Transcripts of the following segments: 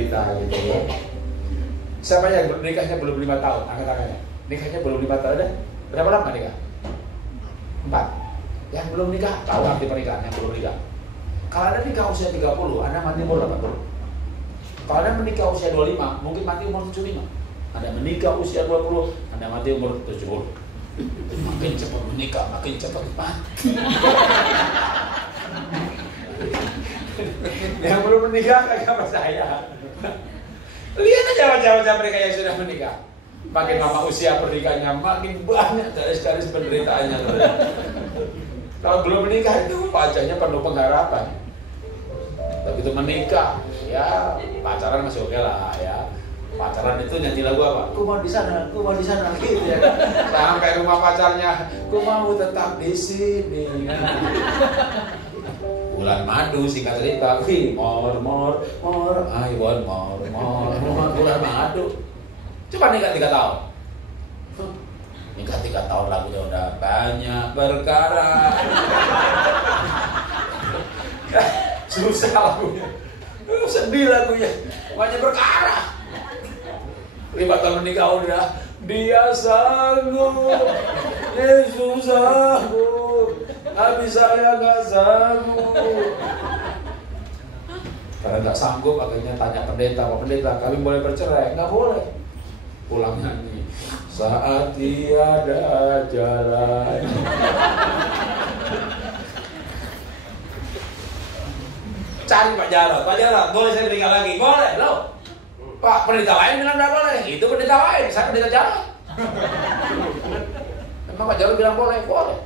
menderita gitu ya. Siapa yang nikahnya belum 5 tahun? Angkat tangannya. Nikahnya belum 5 tahun dah. Berapa lama nikah? 4. Yang belum nikah tahu arti pernikahan, yang belum nikah. Kalau Anda nikah usia 30, Anda mati umur 80. Kalau Anda menikah usia 25, mungkin mati umur 75. Anda menikah usia 20, Anda mati umur 70. Makin cepat menikah, makin cepat mati. Yang belum menikah kagak percaya. Lihat aja wajah-wajah mereka yang sudah menikah. Makin lama usia pernikahannya, makin banyak garis-garis penderitaannya. Kalau belum menikah itu wajahnya penuh pengharapan. Begitu menikah, ya pacaran masih oke lah ya. Pacaran itu nyanyi lagu apa? Ku mau di sana gitu ya. Sampai rumah pacarnya, ku mau tetap di sini. Bulan madu singkat cerita, more, I want more, bulan madu. Coba nikah 3 tahun. Nikah 3 tahun lagunya udah banyak perkara. Susah lagunya. Sedih lagunya. Banyak perkara. 5 tahun menikah udah. Dia sanggup, Yesus sanggup, habis saya gak sanggup. Karena gak sanggup akhirnya tanya pendeta, Pak Pendeta kami boleh bercerai? Gak boleh. Pulang nyanyi, saat tiada jalan. Cari Pak Jarod, boleh saya menikah lagi? Boleh loh. Pak, pendeta lain bilang tidak boleh. Itu pendeta lain, saya pendeta Jarod. Memang Pak Jarod bilang boleh, boleh.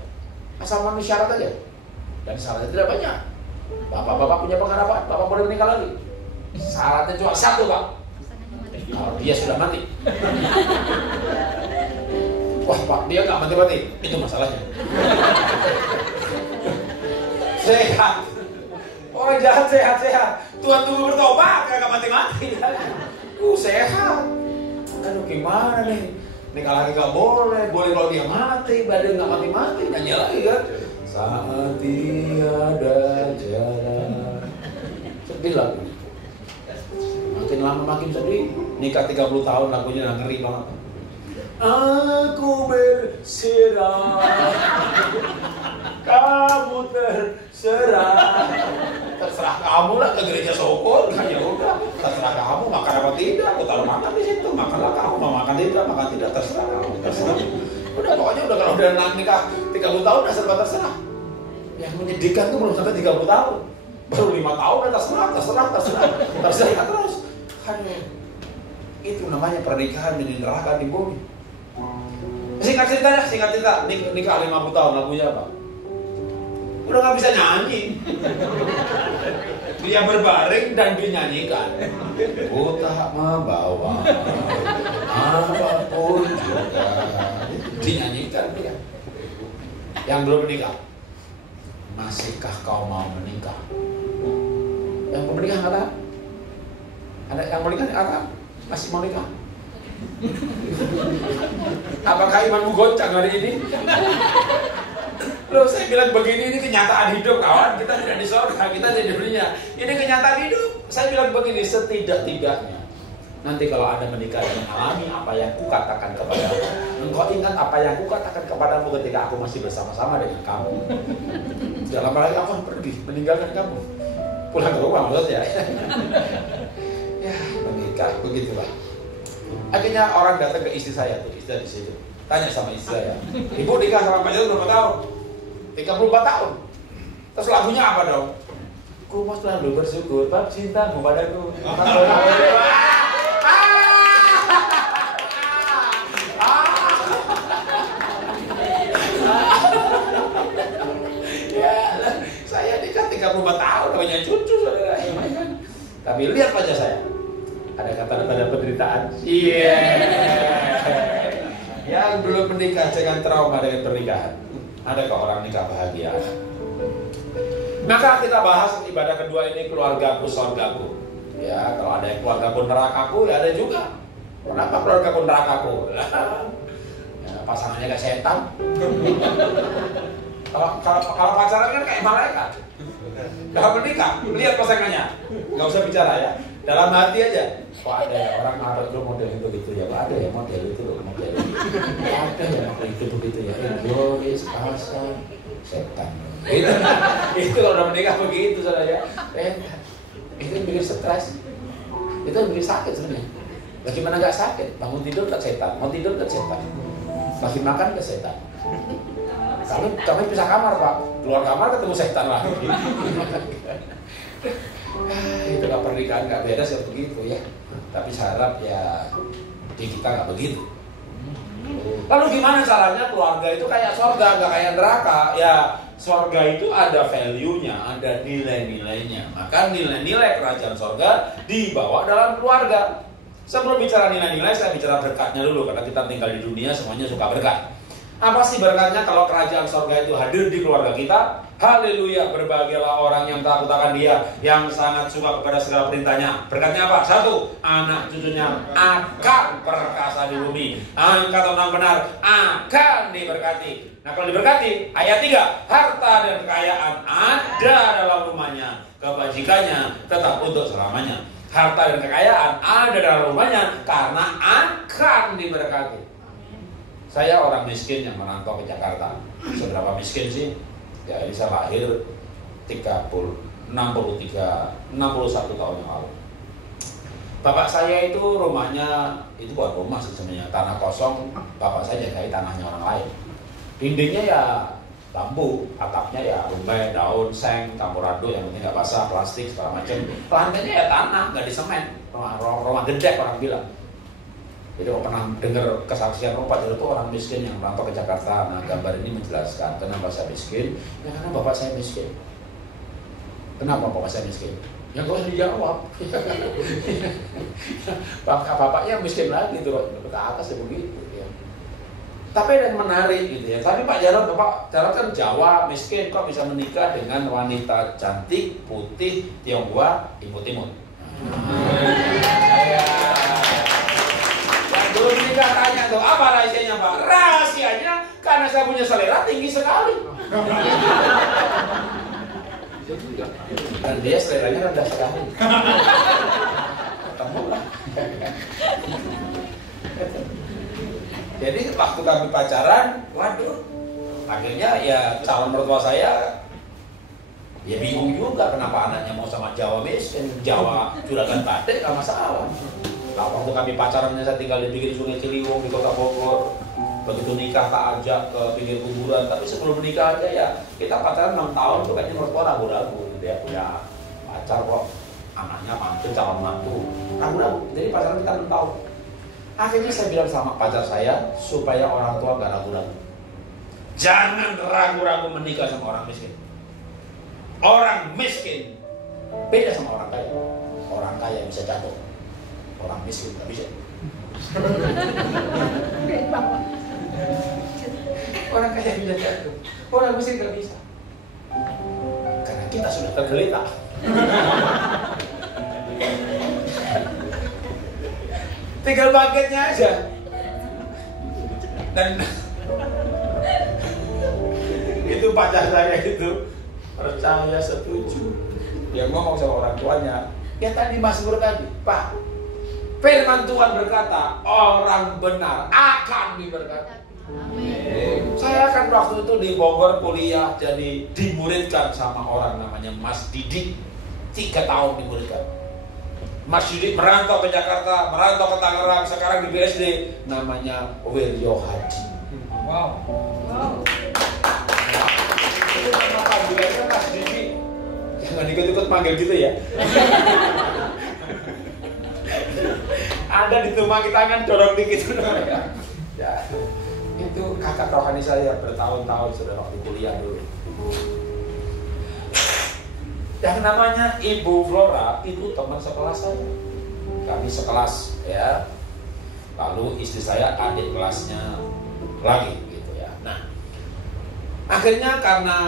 Asal memenuhi syarat aja. Dan syaratnya tidak banyak. Bapak-bapak punya pengharapan, Bapak boleh menikah lagi. Syaratnya cuma 1, Pak. Kalau dia sudah mati. Wah Pak, dia nggak mati-mati. Itu masalahnya. Sehat. Orang jahat sehat-sehat. Tuhan tunggu bertobat, kagak mati-mati. Sehat. Aduh gimana nih? Nikah lagi gak boleh kalau dia mati, badan gak mati-mati, nyanyi lagi kan? Saat tiada jalan. Sedih lagu. Makin lama makin sedih. Nikah 30 tahun lagunya ngeri banget. Aku berserah, kamu terserah. Terserah kamu lah ke gereja Sokol. Ya udah, terserah kamu makan apa tidak. Aku taruh makan di situ, makanlah kamu. Mau makan tidak, terserah kamu. Terserah. Udah pokoknya udah kalau udah nikah 30 tahun udah serba terserah. Yang menyedihkan tuh belum sampai 30 tahun. Baru 5 tahun udah terserah terus. Aduh. Itu namanya pernikahan di neraka di bumi. Singkat cerita, nikah 50 tahun lagunya apa? Udah gak bisa nyanyi. Dia berbaring dan dinyanyikan. Ku tak membawa apapun juga. Dinyanyikan dia. Yang belum menikah, masihkah kau mau menikah? Yang belum menikah kata? Ada yang mau nikah kata? Masih mau nikah? Apakah imanmu goncang hari ini? Loh, saya bilang begini, ini kenyataan hidup kawan. Kita tidak di surga, kita di dunia. Ini kenyataan hidup. Saya bilang begini, setidak-tidaknya nanti kalau Anda menikah dan mengalami apa yang kukatakan kepadamu, engkau ingat apa yang kukatakan kepadamu ketika aku masih bersama-sama dengan kamu. Dalam hal aku akan pergi, meninggalkan kamu, pulang ke rumah maksudnya. Ya, menikah begitulah. Akhirnya orang datang ke istri saya tuh, istri di situ. Tanya sama istri saya, ibu nikah sama Pak Jarod berapa tahun? 34 tahun. Terus lagunya apa dong? Ku mau selalu bersyukur bab cintamu padaku. Ya, saya nikah 34 tahun, punya cucu saudara. Tapi lihat wajah saya. Ada kata-kata penderitaan. Iya. Yang belum menikah jangan trauma dengan pernikahan. Adakah orang nikah bahagia? Maka kita bahas ibadah kedua ini, keluargaku, surgaku. Ya, kalau ada yang keluargaku, nerakaku, ya ada juga. Kenapa keluargaku, nerakaku? Ya, pasangannya kayak setan. Kalau pacaran kan kayak malaikat. Kalau menikah, lihat pasangannya. Nggak usah bicara ya. Dalam hati aja. Kok ada ya orang naruh itu model itu gitu ya? Kok ada ya model itu loh, model itu. Kok ada ya model itu begitu ya? Egois, asal, setan. Itu kalau udah menikah begitu saudara ya. Itu bikin stres. Itu bikin sakit sebenarnya. Bagaimana nggak sakit? Bangun tidur ke setan, mau tidur ke setan, lagi makan ke setan. Kami pisah kamar Pak, keluar kamar ketemu setan lagi. Itu nggak pernikahan nggak beda sih begitu ya. Tapi saya harap ya di kita nggak begitu. Lalu gimana caranya keluarga itu kayak surga, nggak kayak neraka? Ya surga itu ada value-nya, ada nilai-nilainya. Maka nilai-nilai kerajaan surga dibawa dalam keluarga. Sebelum bicara nilai-nilai, saya bicara berkatnya dulu. Karena kita tinggal di dunia semuanya suka berkat. Apa sih berkatnya kalau kerajaan surga itu hadir di keluarga kita? Haleluya, berbahagialah orang yang takut akan Dia, yang sangat suka kepada segala perintahnya. Berkatnya apa? 1, anak cucunya akan perkasa di bumi. Angkat orang benar akan diberkati. Nah kalau diberkati, ayat 3, harta dan kekayaan ada dalam rumahnya, kebajikannya tetap untuk selamanya. Harta dan kekayaan ada dalam rumahnya karena akan diberkati. Saya orang miskin yang merantau ke Jakarta. Seberapa miskin sih? Ya ini saya lahir 61 tahun yang lalu. Bapak saya itu rumahnya, itu bukan rumah sebenarnya, tanah kosong. Bapak saya jagai tanahnya orang lain. Dindingnya ya bambu, atapnya ya rumbai, daun, seng, campurado yang penting nggak basah, plastik segala macam. Lantainya ya tanah, nggak di semen. Rumah gede orang bilang. Jadi kalau pernah dengar kesaksian Pak Jero itu orang miskin yang merantau ke Jakarta. Nah gambar ini menjelaskan kenapa saya miskin. Ya karena bapak saya miskin. Kenapa bapak saya miskin? Ya nggak usah dijawab. Bapaknya miskin lagi tuh ke atas ya begitu. Ya. Tapi ada yang menarik gitu ya. Tapi Pak Jarod kan Jawa miskin kok bisa menikah dengan wanita cantik, putih, Tionghoa, imut-imut. Dulu menikah tanya tuh, apa rahasianya Pak? Rahasianya karena saya punya selera tinggi sekali. Dan dia seleranya rendah sekali. Ketemu lah. Jadi waktu kami pacaran, waduh, akhirnya ya calon mertua saya ya bingung juga kenapa anaknya mau sama Jawa miskin, Jawa juragan batik nggak masalah. Nah, waktu kami pacarannya saya tinggal di pinggir Sungai Ciliwung di Kota Bogor. Begitu nikah tak ajak ke pinggir kuburan. Tapi sebelum menikah aja ya kita pacaran 6 tahun tuh kayaknya mertua ragu-ragu. Dia punya pacar kok anaknya mantu, calon mantu. Ragu-ragu. Jadi pacaran kita 6 tahun. Akhirnya saya bilang sama pacar saya supaya orang tua gak ragu-ragu. Jangan ragu-ragu menikah sama orang miskin. Orang miskin beda sama orang kaya. Orang kaya bisa jatuh. Orang miskin nggak bisa. Orang kaya bisa jatuh. Orang miskin nggak bisa. Karena kita sudah tergeletak. Tinggal bangkitnya aja. Dan itu pacar saya itu percaya, setuju. Dia ngomong sama orang tuanya. Ya tadi Mazmur tadi, Pak, firman Tuhan berkata, orang benar akan diberkati. Amin. Saya kan waktu itu di Bogor kuliah, jadi dimuridkan sama orang namanya Mas Didik. 3 tahun dimuridkan. Mas Didik merantau ke Jakarta, merantau ke Tangerang, sekarang di BSD, namanya Wiryo Hadi. Wow. Itu nama panggilannya Mas Didik. Jangan ikut-ikut panggil gitu ya. Ada ditumaki tangan, dorong dikit. Ya, itu kakak rohani saya bertahun-tahun sudah waktu kuliah dulu. Yang namanya Ibu Flora itu teman sekelas saya. Kami sekelas ya. Lalu istri saya adik kelasnya lagi gitu ya. Nah, akhirnya karena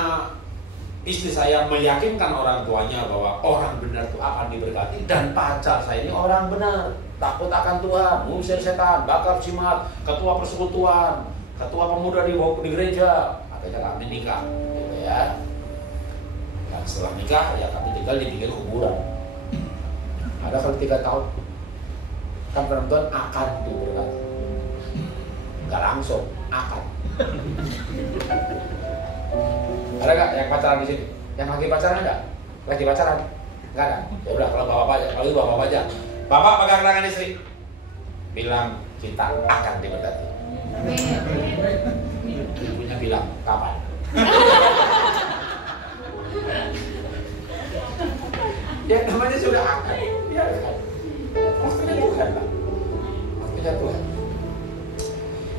istri saya meyakinkan orang tuanya bahwa orang benar itu akan diberkati, dan pacar saya ini orang benar, takut akan Tuhan, mengusir setan, bakar jimat, ketua persekutuan, ketua pemuda di gereja. Akhirnya kami nikah, gitu ya. Dan setelah nikah ya kami tinggal di pinggir kuburan. Ada kalau 3 tahun, kan perempuan akan diberkati. Nggak langsung, akan. Ada nggak yang pacaran di sini? Yang lagi pacaran ada? Lagi pacaran? Nggak ada? Ya udah, kalau bapak aja, kalau itu bapak aja. Bapak pegang tangan istri, bilang kita akan diberkati. Ibunya bilang kapan? Ya namanya sudah akan, biarkan. Waktunya Tuhan lah. Waktunya Tuhan.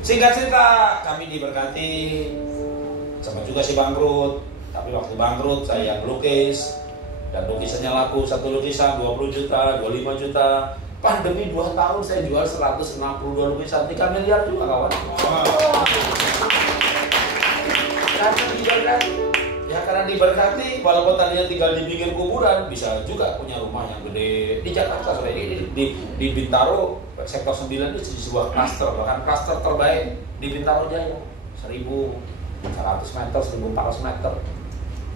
Singkat cerita, kami diberkati. Sama juga si bangkrut. Tapi waktu bangkrut saya melukis. Dan lukisannya laku, satu lukisan 20 juta, 25 juta. Pandemi 2 tahun saya jual 162 lukisan, 3 miliar juga kawan. Karena diberkati. Ya karena diberkati, walaupun tadinya tinggal di pinggir kuburan, bisa juga punya rumah yang gede di Jakarta. Di Bintaro, sektor 9 itu sebuah klaster, bahkan klaster terbaik di Bintaro Jaya, 1.100 meter, 1.400 meter,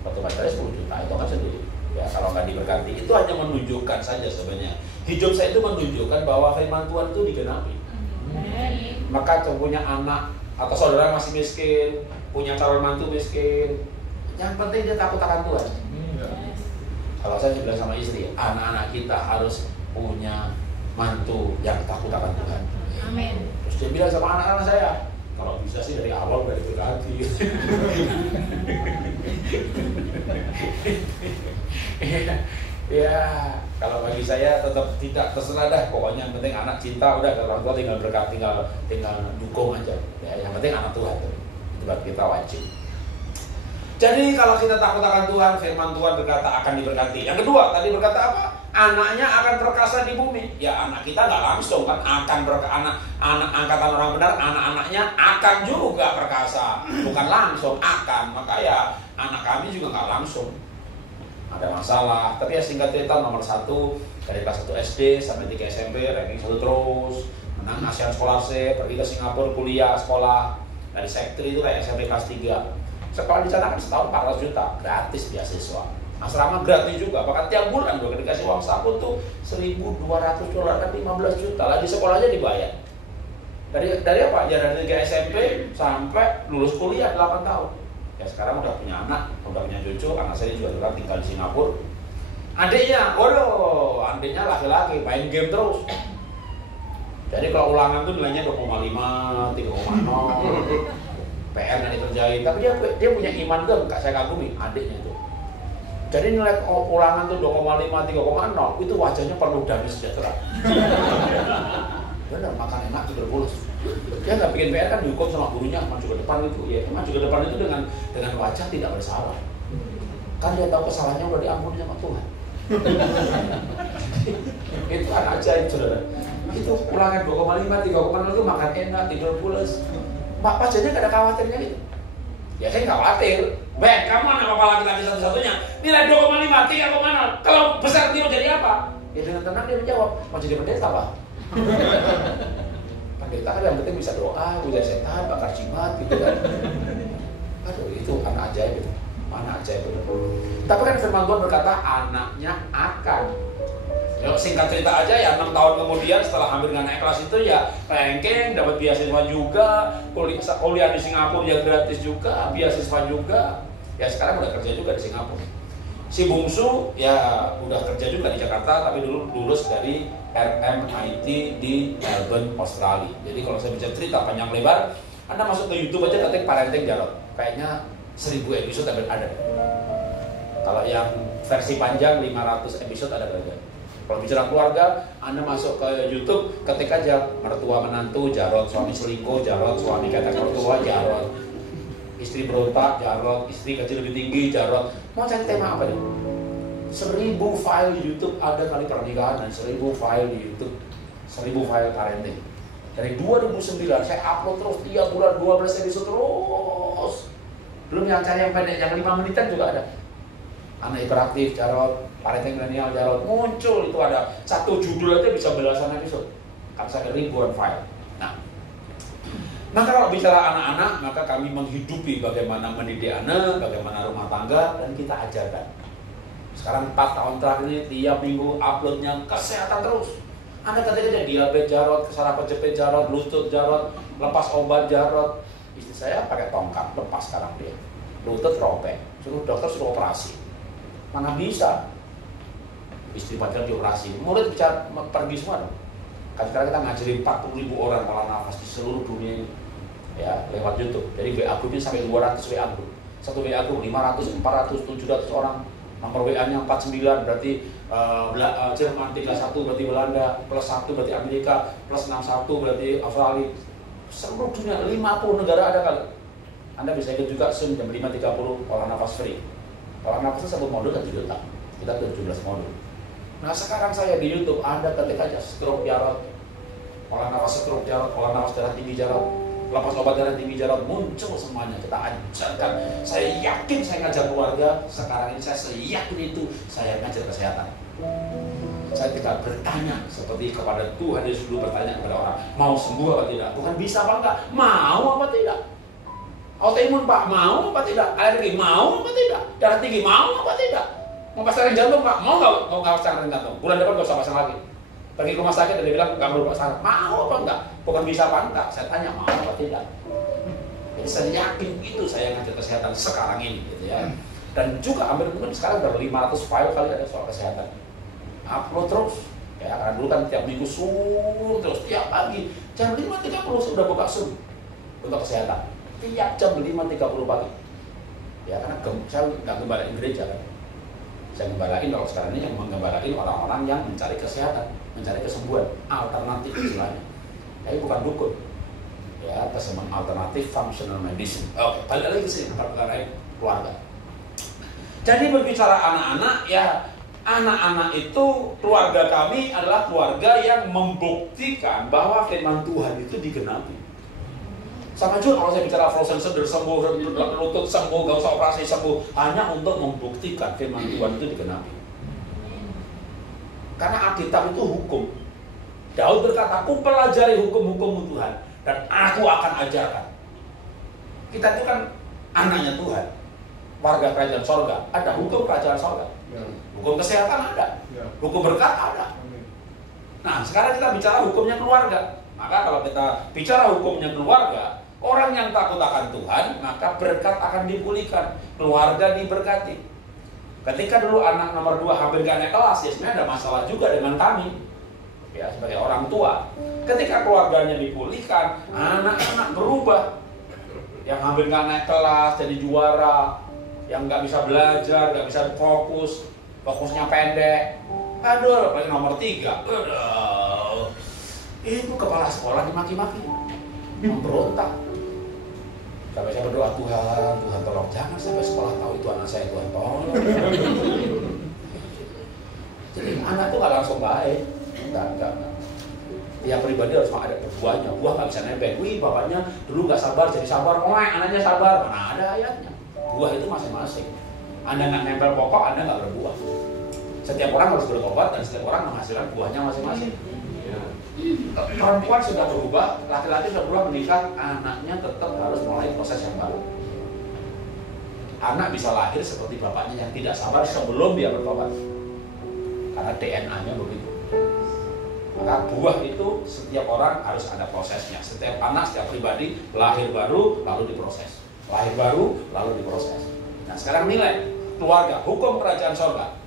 batu meternya 10 juta, itu kan sendiri. Ya kalau nggak diberkati, itu hanya menunjukkan saja sebenarnya. Hidup saya itu menunjukkan bahwa firman Tuhan itu digenapi. Maka punya anak atau saudara masih miskin, punya calon mantu miskin, yang penting dia takut akan Tuhan. Kalau saya bilang sama istri, anak-anak kita harus punya mantu yang takut akan Tuhan. Amin. Terus dia bilang sama anak-anak saya, kalau bisa sih dari awal udah diberkati. Ya, kalau bagi saya tetap tidak, terserah dah. Pokoknya yang penting anak cinta, udah orang tua tinggal berkat, tinggal dukung aja. Ya, yang penting anak Tuhan itu buat kita wajib. Jadi kalau kita takut akan Tuhan, firman Tuhan berkata akan diberkati. Yang kedua, tadi berkata apa? Anaknya akan perkasa di bumi. Ya anak kita nggak langsung kan akan anak angkatan orang benar, anak-anaknya akan juga perkasa, bukan langsung akan. Maka ya anak kami juga nggak langsung ada masalah. Tapi ya singkat cerita, nomor 1 dari kelas 1 SD sampai 3 SMP ranking 1 terus, menang ASEAN Scholarship, pergi ke Singapura kuliah sekolah dari sektri itu kayak SMP kelas 3. Sekolah di sana kan setahun 400 juta gratis beasiswa. Asrama gratis juga, bahkan tiap bulan gue dikasih uang saku tuh $1.200 kan 15 juta. Lagi sekolah aja dibayar. Dari apa? Ya dari 3 SMP sampai lulus kuliah 8 tahun. Ya sekarang udah punya anak, udah punya cucu, anak saya juga tinggal di Singapura. Adiknya, adiknya laki-laki, main game terus. Jadi kalau ulangan tuh nilainya 2,5, 3,0. PR nggak dikerjain, tapi dia punya iman tuh, nggak saya kagumi adiknya itu. Jadi nilai ulangan tuh 2,5, 3,0 itu wajahnya penuh damai sejahtera. Bener, makan enak tidur pulas. Dia nggak bikin PR kan dihukum sama gurunya, maju ke depan itu. Ya maju ke depan itu dengan wajah tidak bersalah. Kan dia tahu kesalahannya udah diampuni sama Tuhan. Itu kan ajaib saudara. Itu ulangan 2,5, 3,0 itu makan enak tidur pulas. Pak pajaknya gak ada khawatirnya gitu. Ya saya khawatir. Ben, kamu anak bapak laki-laki satu-satunya. Nilai 2,5, 3,0. Kalau besar dia mau jadi apa? Ya dengan tenang dia menjawab, mau jadi pendeta Pak. Pendeta kan yang penting bisa doa, ujar setan, bakar jimat gitu kan. Aduh itu anak ajaib itu. Anak ajaib itu. Tapi kan firman Tuhan berkata anaknya akan. Ya, singkat cerita aja ya 6 tahun kemudian setelah hampir nggak naik kelas itu ya ranking, dapat beasiswa juga, kuliah di Singapura ya gratis juga, beasiswa juga. Ya sekarang udah kerja juga di Singapura. Si bungsu ya udah kerja juga di Jakarta, tapi dulu lulus dari RMIT di Melbourne, Australia. Jadi kalau saya bisa cerita panjang lebar, Anda masuk ke YouTube aja ketik parenting Jarod, kayaknya 1000 episode ada. Kalau yang versi panjang 500 episode ada berapa? Kalau bicara keluarga, Anda masuk ke YouTube, ketik aja mertua menantu Jarod, suami selingkuh Jarod, suami kata mertua Jarod, istri berontak Jarod, istri kecil lebih tinggi Jarod. Mau cari tema apa nih? 1000 file di YouTube ada kali pernikahan dan 1000 file di YouTube, 1000 file parenting. Dari 2009 saya upload terus tiap bulan 12 episode terus. Belum yang cari yang pendek, yang 5 menitan juga ada. Anak hiperaktif Jarod, parenting milenial Jarod, muncul itu ada satu judul aja bisa belasan episode. Kan saya ribuan file. Nah, maka kalau bicara anak-anak, maka kami menghidupi bagaimana mendidik anak, bagaimana rumah tangga, dan kita ajarkan. Sekarang 4 tahun terakhir ini tiap minggu uploadnya kesehatan terus. Anda ketika diabetes jarot, saraf kejepit jarot, lutut jarot, lepas obat jarot. Istri saya pakai tongkat, lepas sekarang dia. Lutut robek, suruh dokter suruh operasi. Mana bisa? Istri pacar dioperasi, murid bicara pergi semua dong. Sekarang kita ngajarin 40.000 orang olah nafas di seluruh dunia ini, ya, lewat YouTube. Jadi WA group ini sampai 200 WA group. Satu WA group 500, 400, 700 orang. Nomor WA-nya 49 berarti Jerman, 31 berarti Belanda, plus 1 berarti Amerika, plus 61 berarti Australia. Seluruh dunia 50 negara ada kali. Anda bisa ikut juga Zoom jam 5.30 olah nafas free. Olah nafas itu 1 modul 7 juta. Kita 17 modul. Nah sekarang saya di YouTube, Anda ketik aja stroke jarot, olah nafas stroke jarot, olah nafas darah tinggi jarot, lepas obat darah tinggi jarot, muncul semuanya. Kita ajarkan. Saya yakin saya ngajar keluarga, sekarang ini saya yakin itu saya ngajar kesehatan. Saya tidak bertanya seperti kepada Tuhan Yesus dulu bertanya kepada orang, mau sembuh apa tidak? Tuhan bisa apa enggak? Mau apa tidak? Autoimun Pak, mau apa tidak? Alergi, mau apa tidak? Darah tinggi, mau apa tidak? Mau pasang jantung Pak, mau nggak? Mau nggak pasang jantung? Bulan depan nggak usah pasang lagi. Pergi ke rumah sakit dan dia bilang nggak perlu pasang. Mau apa enggak? Bukan bisa apa enggak? Saya tanya mau apa tidak? Jadi saya yakin itu saya ngajar kesehatan sekarang ini, gitu ya. Dan juga hampir mungkin sekarang udah 500 file kali ada soal kesehatan. Upload terus, ya karena dulu kan tiap minggu terus tiap pagi jam 5.30 sudah buka Zoom untuk kesehatan. Tiap jam 5.30 pagi. Ya karena saya nggak gembalain gereja kan. Saya gembalain kalau sekarang ini yang menggembalain orang-orang yang mencari kesehatan, mencari kesembuhan, alternatif istilahnya. Tapi bukan dukun. Ya, tersebut alternatif functional medicine. Oke, balik lagi ke sini perkara keluarga. Jadi berbicara anak-anak, ya anak-anak itu keluarga kami adalah keluarga yang membuktikan bahwa firman Tuhan itu digenapi. Sama juga kalau saya bicara frozen shoulder sembuh, lutut sembuh, gak usah operasi sembuh, hanya untuk membuktikan firman Tuhan itu digenapi. Karena Alkitab itu hukum. Daud berkata, aku pelajari hukum-hukum Tuhan dan aku akan ajarkan. Kita itu kan anaknya Tuhan, warga kerajaan sorga. Ada hukum kerajaan sorga, hukum kesehatan ada, hukum berkat ada. Nah sekarang kita bicara hukumnya keluarga. Maka kalau kita bicara hukumnya keluarga, orang yang takut akan Tuhan, maka berkat akan dipulihkan, keluarga diberkati. Ketika dulu anak nomor 2 hampir gak naik kelas, ya sebenarnya ada masalah juga dengan kami, ya sebagai orang tua. Ketika keluarganya dipulihkan, anak-anak berubah. Yang hampir gak naik kelas jadi juara, yang gak bisa belajar, gak bisa fokus, fokusnya pendek. Aduh, apalagi nomor 3. Aduh, itu kepala sekolah dimaki-maki, memberontak. Sampai saya berdoa, Tuhan tolong jangan sampai sekolah tahu itu anak saya, Tuhan tolong. Jadi anak itu nggak langsung baik, enggak. Dia pribadi harus ada buahnya. Buah nggak bisa nebeng. Wih, bapaknya dulu nggak sabar jadi sabar, anaknya sabar. Mana ada ayatnya? Buah itu masing-masing. Anda nggak nempel pokok, Anda nggak berbuah. Setiap orang harus bertobat dan setiap orang menghasilkan buahnya masing-masing. Perempuan sudah berubah, laki-laki sudah berubah menikah, anaknya tetap harus mulai proses yang baru. Anak bisa lahir seperti bapaknya yang tidak sabar sebelum dia bertobat, karena DNA-nya begitu. Maka buah itu setiap orang harus ada prosesnya. Setiap anak, setiap pribadi lahir baru lalu diproses, lahir baru lalu diproses. Nah sekarang nilai keluarga, hukum kerajaan sorga.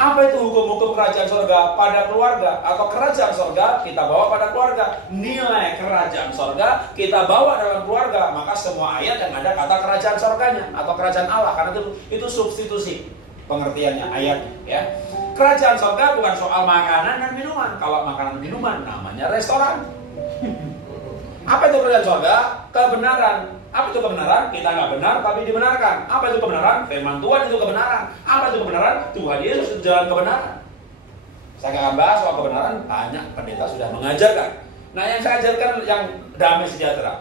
Apa itu hukum-hukum kerajaan sorga pada keluarga? Atau kerajaan sorga kita bawa pada keluarga. Nilai kerajaan sorga kita bawa dalam keluarga. Maka semua ayat yang ada kata kerajaan sorganya atau kerajaan Allah, karena itu substitusi pengertiannya ayatnya, ya. Kerajaan sorga bukan soal makanan dan minuman. Kalau makanan dan minuman namanya restoran. Apa itu kerajaan sorga? Kebenaran. Apa itu kebenaran? Kita nggak benar tapi dibenarkan. Apa itu kebenaran? Firman Tuhan itu kebenaran. Apa itu kebenaran? Tuhan Yesus itu jalan kebenaran. Saya nggak akan bahas soal kebenaran, banyak pendeta sudah mengajarkan. Nah yang saya ajarkan yang damai sejahtera.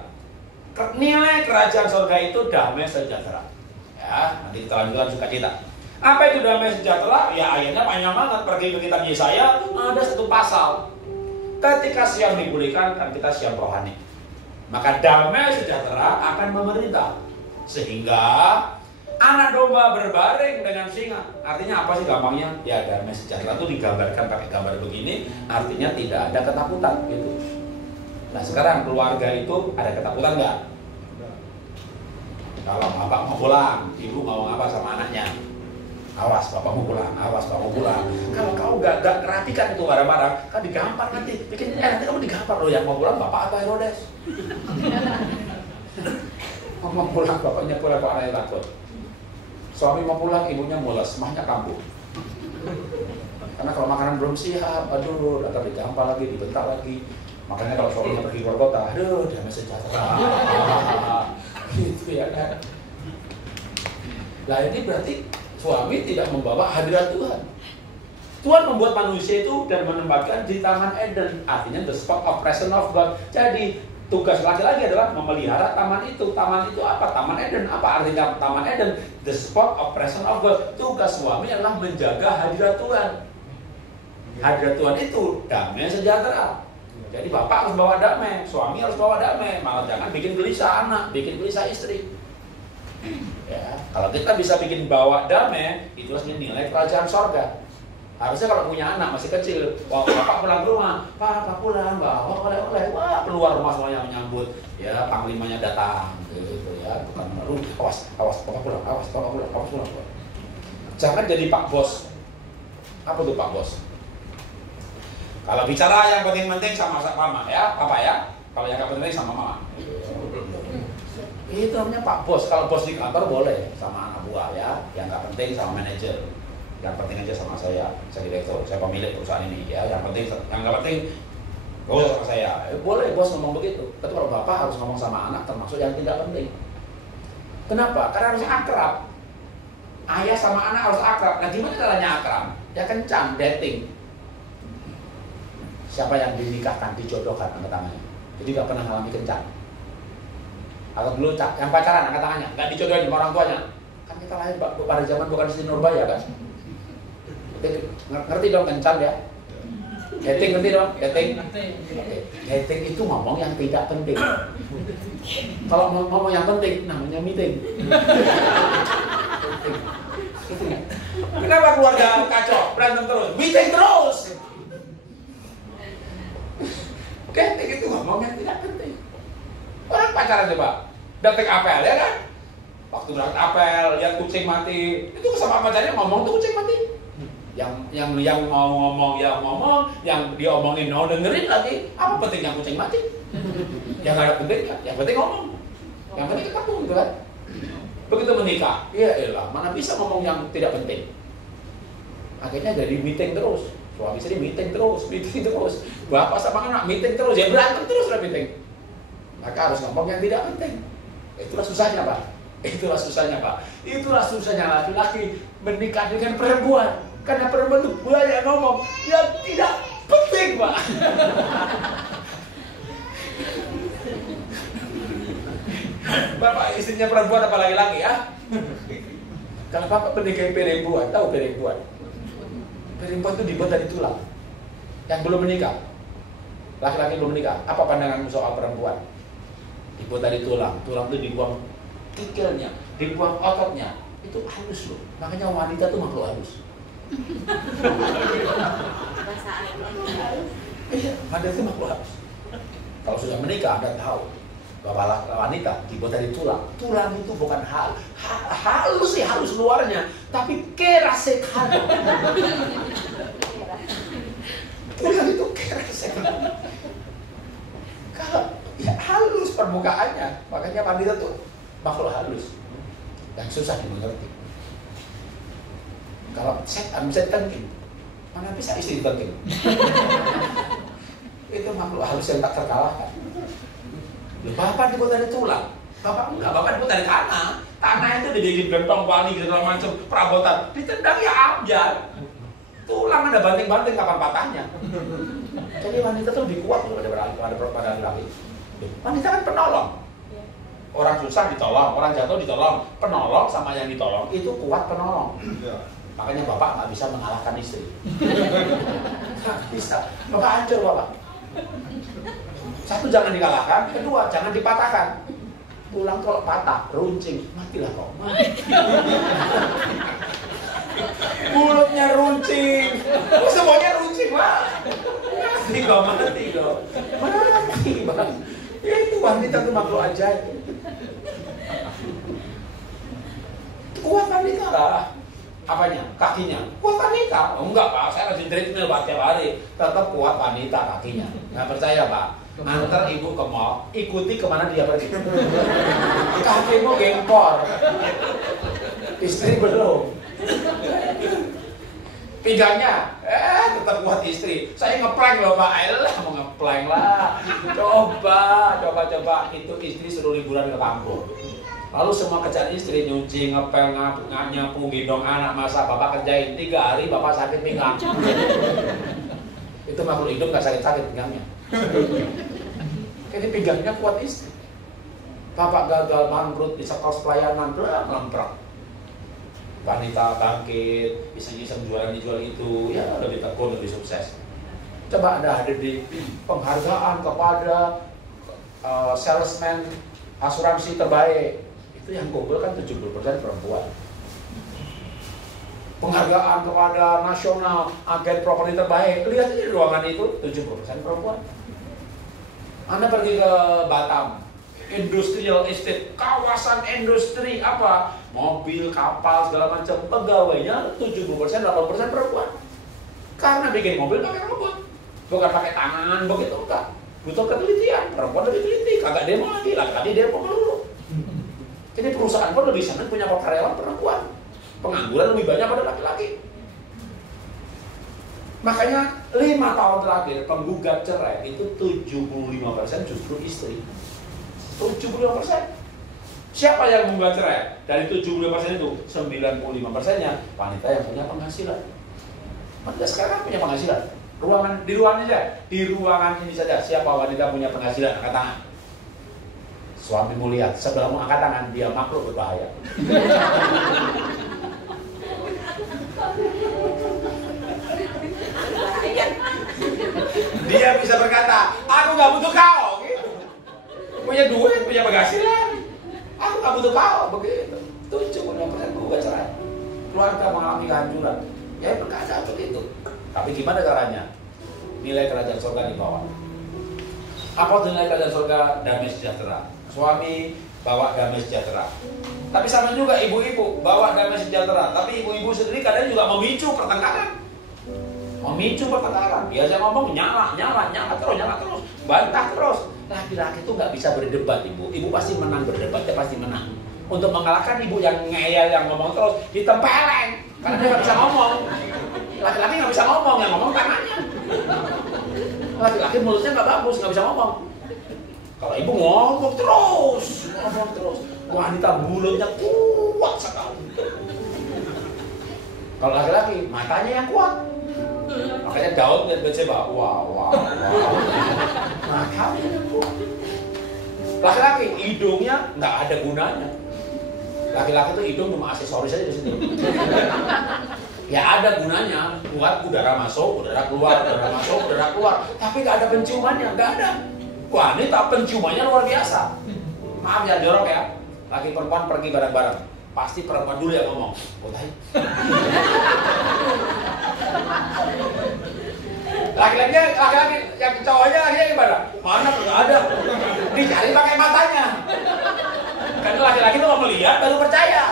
Nilai kerajaan surga itu damai sejahtera. Ya, nanti kita lanjutkan sukacita. Apa itu damai sejahtera? Ya ayatnya panjang banget. Pergi ke kitab Yesaya, ada satu pasal. Ketika siang dipulihkan, kan kita siang rohani. Maka damai sejahtera akan memerintah. Sehingga Anak domba berbaring dengan singa. Artinya apa sih gampangnya? Ya damai sejahtera itu digambarkan pakai gambar begini, artinya tidak ada ketakutan gitu. Nah sekarang keluarga itu ada ketakutan nggak? Kalau bapak mau pulang, ibu mau apa sama anaknya? Awas bapak mau pulang, awas bapak mau pulang. Kalau kau gak rapikan itu barang-barang, kan digampar nanti. Nanti kamu digampar loh, yang mau pulang bapak atau Herodes? Mau pulang, bapaknya pulang kok anaknya takut. Suami mau pulang, ibunya mules, mahnya kambuh. Karena kalau makanan belum siap, aduh, nanti digampar lagi, dibentak lagi. Makanya kalau suaminya pergi keluar kota, aduh, damai sejahtera. Gitu ya kan. Nah ini berarti suami tidak membawa hadirat Tuhan. Tuhan membuat manusia itu dan menempatkan di Taman Eden. Artinya the spot of presence of God. Jadi tugas laki-laki adalah memelihara taman itu. Taman itu apa? Taman Eden. Apa artinya Taman Eden? The spot of presence of God. Tugas suami adalah menjaga hadirat Tuhan. Hadirat Tuhan itu damai sejahtera. Jadi bapak harus bawa damai, suami harus bawa damai. Malah jangan bikin gelisah anak, bikin gelisah istri. Ya, kalau kita bisa bikin bawa damai, itulah nilai kerajaan sorga. Harusnya kalau punya anak masih kecil, wah bapak pulang ke rumah, pak pulang, bawa oleh-oleh, wah keluar rumah semuanya menyambut, ya panglimanya datang, gitu ya, bukan lalu awas bapak pulang, awas pulang. Jangan jadi pak bos. Apa tuh pak bos? Kalau bicara yang penting-penting sama mama ya, papa ya. Kalau yang gak penting sama mama. Itu namanya pak bos. Kalau bos di kantor boleh sama anak buah ya. Yang gak penting sama manajer. Yang penting aja sama saya direktur, saya pemilik perusahaan ini ya. Yang gak penting gak usah sama saya. Boleh bos ngomong begitu. Tapi kalau bapak harus ngomong sama anak termasuk yang tidak penting. Kenapa? Karena harus akrab. Ayah sama anak harus akrab. Nah gimana caranya akrab? Ya kencan, dating. Siapa yang dinikahkan, dijodohkan, angkat tangannya. Jadi gak pernah ngalami kencan. Atau dulu yang pacaran, angkat tangannya. Gak dijodohin sama orang tuanya. Kan kita lahir pada zaman bukan Siti Nurbaya kan. Ngerti dong kencan ya? Dating ngerti dong? Dating? Dating itu ngomong yang tidak penting. Kalau ngomong yang penting, namanya meeting. Kenapa keluarga kacau? Berantem terus? Meeting terus! Dating itu ngomong yang tidak penting. Orang pacaran coba, dating apel ya kan? Waktu berangkat apel, lihat kucing mati, itu sama pacarnya ngomong tuh kucing mati. Yang mau ngomong, yang diomongin mau dengerin lagi. Apa pentingnya kucing mati? Yang gak ada penting kan? Yang penting ngomong. Yang penting ketemu gitu kan? Begitu menikah, ya elah, mana bisa ngomong yang tidak penting. Akhirnya jadi meeting terus. Suami istri meeting terus. Bapak sama anak meeting terus, ya berantem terus lah meeting. Maka harus ngomong yang tidak penting. Itulah susahnya Pak. Itulah susahnya laki-laki menikah dengan perempuan. Karena perempuan itu banyak ngomong yang tidak penting Pak. Bapak istrinya perempuan apa laki-laki ya? Kalau bapak menikah perempuan, tahu perempuan? Perempuan itu dibuat dari tulang. Yang belum menikah, laki-laki belum menikah, apa pandanganmu soal perempuan? Dibuat dari tulang. Tulang itu dibuang kikilnya, dibuang ototnya. Itu halus loh. Makanya wanita itu makhluk halus. Iya, wanita itu makhluk halus. Kalau sudah menikah, Anda tahu bahwa wanita dibuat dari tulang. Tulang itu bukan halus sih, halus luarnya, tapi keras sekali. Tulang itu keras sekali. Kalau ya halus permukaannya, makanya wanita tuh makhluk halus yang susah dimengerti. Kalau setan bisa ditengking, mana bisa istri ditengking? Itu makhluk halus yang tak terkalahkan. Bapak dibuat dari tulang, bapak enggak, bapak dibuat dari tanah. Tanah itu dijadiin gentong wali segala macam perabotan, ditendang ya abjad. Tulang ada banting-banting kapan patahnya. Jadi wanita tuh lebih kuat daripada laki-laki. Wanita kan penolong. Orang susah ditolong, orang jatuh ditolong. Penolong sama yang ditolong itu kuat penolong. Makanya bapak nggak bisa mengalahkan istri. Nggak bisa. Bapak hancur bapak. Satu, jangan dikalahkan. Kedua, jangan dipatahkan. Pulang kalau patah, runcing, matilah kau. Mulutnya runcing, semuanya runcing Pak. Mati kau. Mati Bang. Ya itu wanita itu makhluk ajaib. Kuat wanita lah. Apanya? Kakinya. Kuat wanita. Oh, enggak Pak, saya rajin treadmill Pak tiap hari. Tetap kuat wanita kakinya. Nggak percaya Pak? Antar ibu ke mall, ikuti kemana dia pergi. Kakimu gempor. Istri belum. Pinggangnya, tetap kuat istri. Saya ngeplank loh Pak, mau ngeplank lah. Coba. Itu istri suruh liburan ke kampung. Lalu semua kerjaan istri, nyuci, ngepel, nyapu, gendong anak, masak, bapak kerjain 3 hari, bapak sakit pinggang. Itu makhluk hidup gak sakit-sakit pinggangnya. Jadi pinggangnya kuat istri. Bapak gagal bangkrut di sekos pelayanan, melemprak. Wanita bangkit, iseng-iseng jualan itu, ya lebih tekun, lebih sukses. Coba Anda hadir di penghargaan kepada salesman asuransi terbaik. Itu yang kumpul kan 70% perempuan. Penghargaan kepada nasional agen properti terbaik. Lihat aja di ruangan itu 70% perempuan. Anda pergi ke Batam, industrial estate, kawasan industri apa? Mobil, kapal, segala macam. Pegawainya 70%, 80% perempuan. Karena bikin mobil pakai robot. Bukan pakai tangan, begitu enggak. Butuh ketelitian, perempuan lebih teliti. Kagak demo lagi, laki-laki demo melulu. Jadi perusahaan pun lebih senang punya karyawan perempuan. Pengangguran lebih banyak pada laki-laki. Makanya 5 tahun terakhir penggugat cerai itu 75% justru istri. 75%. Siapa yang menggugat cerai? Dari 75% itu 95%-nya wanita yang punya penghasilan. Wanita sekarang punya penghasilan. Di ruangan ini saja siapa wanita punya penghasilan, angkat tangan. Suamimu lihat, sebelum angkat tangan dia makhluk berbahaya. Dia bisa berkata, aku gak butuh kau, gitu. Punya duit, punya penghasilan. Aku gak butuh kau, begitu. 75% gue cerai. Keluarga mengalami kehancuran. Ya berkata begitu. Tapi gimana caranya? Nilai kerajaan surga di bawah. Apa nilai kerajaan surga? Damai sejahtera. Suami bawa damai sejahtera. Tapi sama juga ibu-ibu bawa damai sejahtera. Tapi ibu-ibu sendiri kadang juga memicu pertengkaran. Biasa ngomong nyala terus, bantah terus. Laki-laki itu nggak bisa berdebat ibu. Ibu pasti menang berdebat, dia pasti menang. Untuk mengalahkan ibu yang ngeyel, yang ngomong terus, ditempeleng. Karena dia nggak bisa ngomong. Laki-laki nggak bisa ngomong, yang ngomong tangannya. Laki-laki mulutnya nggak bagus, nggak bisa ngomong. Kalau ibu ngomong terus. Wanita mulutnya kuat sekali. Kalau laki-laki matanya yang kuat. Makanya Daud dan Batseba, wah. Matanya yang kuat. Laki-laki hidungnya nggak ada gunanya. Laki-laki itu hidung cuma aksesoris aja di situ. Ya ada gunanya, buat udara masuk, udara keluar, udara masuk, udara keluar. Tapi nggak ada penciumannya, nggak ada. Wanita penciumannya luar biasa. Maaf jangan jorok ya. Laki perempuan pergi bareng-bareng. Pasti perempuan dulu yang ngomong. Laki-laki yang cowoknya lagi gimana? Mana nggak ada. Dicari pakai matanya. Karena laki-laki itu mau melihat baru percaya.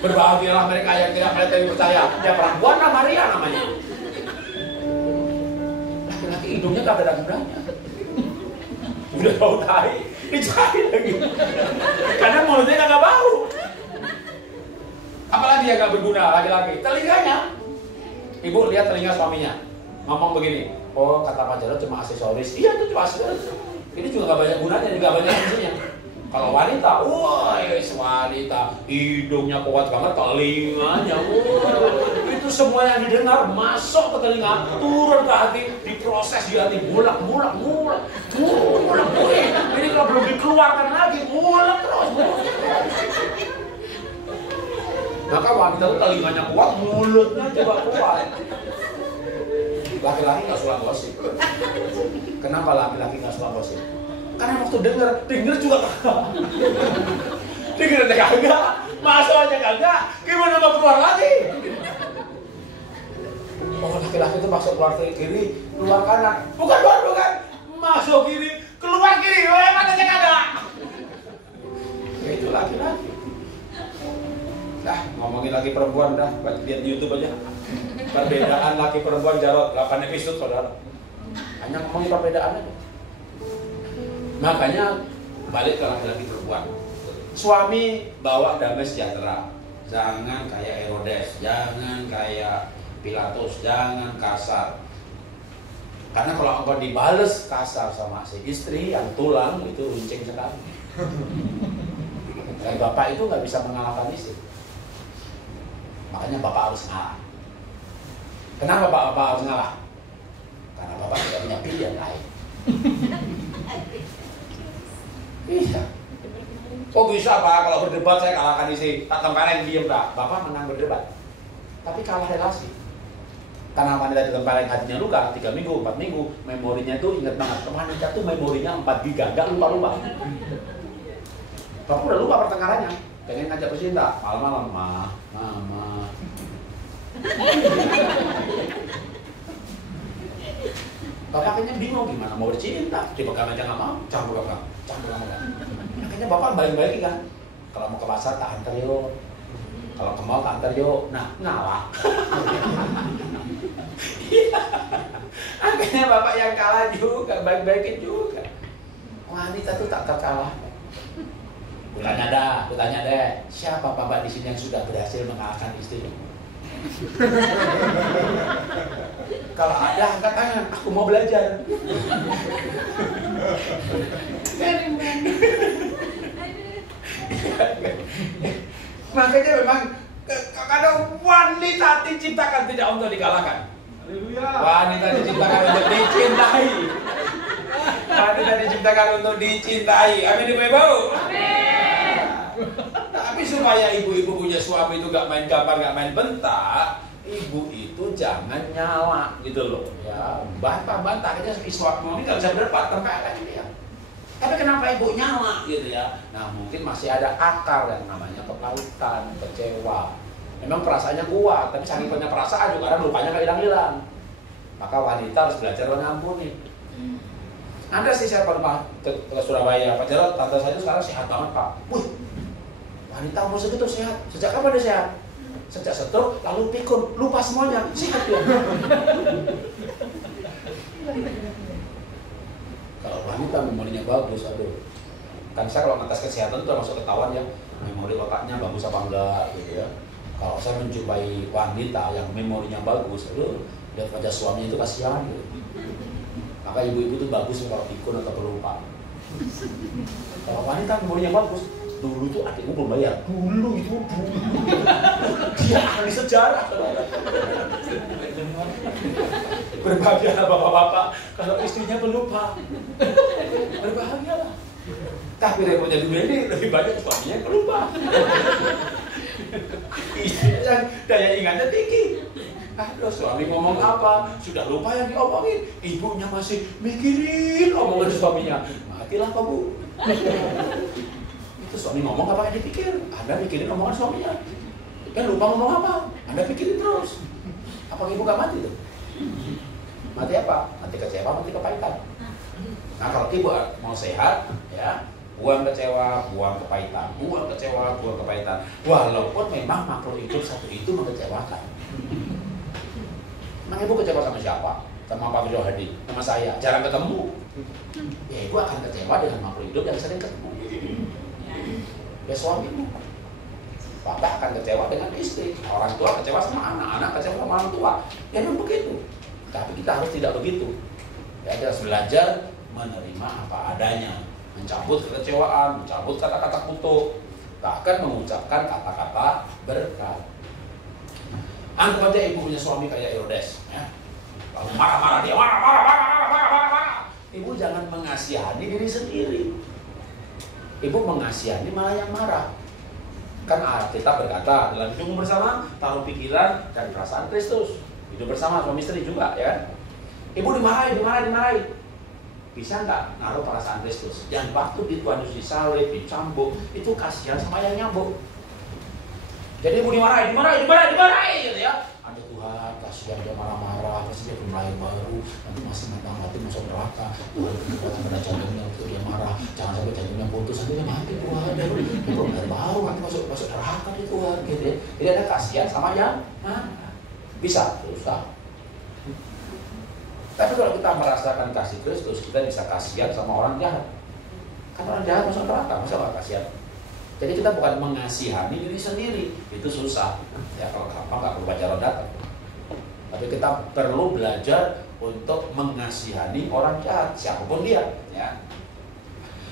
Berbahagialah mereka yang tidak melihat tapi percaya. Ya perempuan lah Maria namanya. Laki-laki hidungnya gak ada gunanya. Udah bau tai, dicari lagi. Karena mulutnya gak bau. Apalagi yang gak berguna laki-laki? Telinganya. Ibu lihat telinga suaminya. Ngomong begini. Oh kata Pak Jarod cuma aksesoris. Iya itu cuma aksesoris. Ini juga gak banyak gunanya, juga gak banyak fungsinya. Kalau wanita, wanita hidungnya kuat banget, telinganya, itu semua yang didengar masuk ke telinga, turun ke hati, diproses di hati, mulak. Ini kalau belum dikeluarkan lagi, mulak terus. Maka wanita itu telinganya kuat, mulutnya juga kuat. Laki-laki nggak suka gosip. Kenapa laki-laki nggak suka gosip? Karena waktu denger juga kagak. Denger aja kagak, masuk aja kagak, gimana mau keluar lagi? Oh, laki-laki itu masuk keluar kiri, keluar kanan. Bukan, masuk kiri, keluar kiri, matanya kagak. Ya itu laki-laki. Nah, ngomongin laki perempuan dah, lihat di YouTube aja. Perbedaan laki perempuan Jarot, 8 episode saudara. Hanya ngomongin perbedaan aja. Makanya balik ke laki-laki perempuan. Suami bawa damai sejahtera. Jangan kayak Herodes, jangan kayak Pilatus, jangan kasar. Karena kalau engkau dibales kasar sama si istri yang tulang, itu runcing sekali. Dan bapak itu nggak bisa mengalahkan istri. Makanya bapak harus ngalah. Kenapa bapak harus ngalah? Karena bapak tidak punya pilihan lain. Iya. Oh bisa Pak, kalau berdebat saya kalahkan istri. Tak tempeleng diem Pak. Bapak menang berdebat, tapi kalah relasi. Karena wanita ditempeleng hatinya luka 3 minggu, 4 minggu, memorinya itu ingat banget. Wanita itu memorinya 4 giga, gak lupa-lupa. Bapak udah lupa pertengkarannya. Pengen ngajak bercinta, malam-malam, mama. Bapak akhirnya bingung gimana mau bercinta, dipegang aja nggak mau, campur. Akhirnya bapak baik-baik kan, kalau mau ke pasar tak antar yuk, kalau ke mall tak antar yuk, nah ngalah. Akhirnya bapak yang kalah juga, baik-baikin juga. Wanita tuh tak terkalah. Tanya deh, siapa bapak di sini yang sudah berhasil mengalahkan istrinya? Kalau ada angkat tangan, aku mau belajar. Makanya memang kadang wanita diciptakan tidak untuk dikalahkan. Wanita diciptakan untuk dicintai. Wanita diciptakan untuk dicintai. Amin ibu-ibu. Tapi supaya ibu-ibu punya suami itu gak main gambar, gak main bentak, ibu itu jangan nyala gitu loh. Ya, bantah akhirnya suami gak bisa berdebat tempeleng dia. Tapi kenapa ibu nyala gitu ya? Nah mungkin masih ada akar yang namanya kepahitan, kecewa. Memang perasaannya kuat, tapi saking banyak perasaan juga kadang lupanya gak hilang-hilang. Maka wanita harus belajar mengampuni. Ada sih saya pernah ke Surabaya, Pak Jarot, tante saya itu sekarang sehat banget Pak. Wih, wanita umur segitu sehat. Sejak kapan dia sehat? Sejak stroke, lalu pikun, lupa semuanya, sehat dia. Kalau wanita memorinya bagus, aduh. Kan saya kalau ngetes kesehatan itu masuk ketahuan ya, memori otaknya bagus apa enggak gitu ya. Kalau saya menjumpai wanita yang memorinya bagus, aduh, lihat wajah suaminya itu kasihan gitu. Maka ibu-ibu itu bagus kalau pikun atau pelupa. Kalau wanita memorinya bagus, dulu itu adikku belum bayar, dulu dia ahli sejarah. Berbahagialah bapak-bapak kalau istrinya pelupa, berbahagialah. Tapi repotnya dunia ini lebih banyak suaminya yang pelupa. Istrinya yang daya ingatnya tinggi. Aduh, suami ngomong apa, sudah lupa yang diomongin. Ibunya masih mikirin omongan suaminya. Matilah kamu. Itu suami ngomong apa yang dipikir? Anda mikirin omongan suaminya. Kan lupa ngomong apa? Anda pikirin terus. Apa ibu gak mati tuh? Mati apa? Mati kecewa, mati kepahitan. Nah kalau ibu mau sehat, ya buang kecewa, buang kepahitan, buang kecewa, buang kepahitan. Walaupun memang makhluk hidup satu itu mengecewakan. Emang ibu kecewa sama siapa? Sama Pak Firjo Hadi? Sama saya? Jarang ketemu. Ya ibu akan kecewa dengan makhluk hidup yang sering ketemu. Ya suamimu. Bapak akan kecewa dengan istri. Orang tua kecewa sama anak, anak kecewa sama orang tua. Ya memang begitu. Tapi kita harus tidak begitu. Ya kita harus belajar menerima apa adanya. Mencabut kekecewaan, mencabut kata-kata kutuk. Bahkan mengucapkan kata-kata berkat. Anggap aja ibu punya suami kayak Herodes, ya. Lalu marah-marah dia, marah. Ibu jangan mengasihani diri sendiri. Ibu mengasihani malah yang marah. Kan kita berkata dalam hidup bersama, taruh pikiran dan perasaan Kristus. Hidup bersama suami istri juga, ya kan? Ibu dimarahi. bisa nggak naruh perasaan Kristus? Yang waktu di Tuhan Yesus disalib, dicambuk, itu kasihan sama yang nyambuk. Jadi mau dimarahin gitu ya. Ada Tuhan, kasihan dia marah-marah, pasti dia mulai baru, nanti masih mati masuk neraka. Tuhan kekuatan pada jantungnya waktu dia marah, jangan sampai jantungnya putus, nanti dia mati Tuhan. Dia belum baru, nanti masuk neraka dia Tuhan, gitu ya. Jadi ada kasihan sama yang bisa, susah. Tapi kalau kita merasakan kasih Kristus, kita bisa kasihan sama orang jahat. Kan orang jahat masuk neraka, masa nggak kasihan? Jadi kita bukan mengasihani diri sendiri, itu susah. Ya kalau gampang nggak perlu baca Rondata. Tapi kita perlu belajar untuk mengasihani orang jahat, siapapun dia. Ya.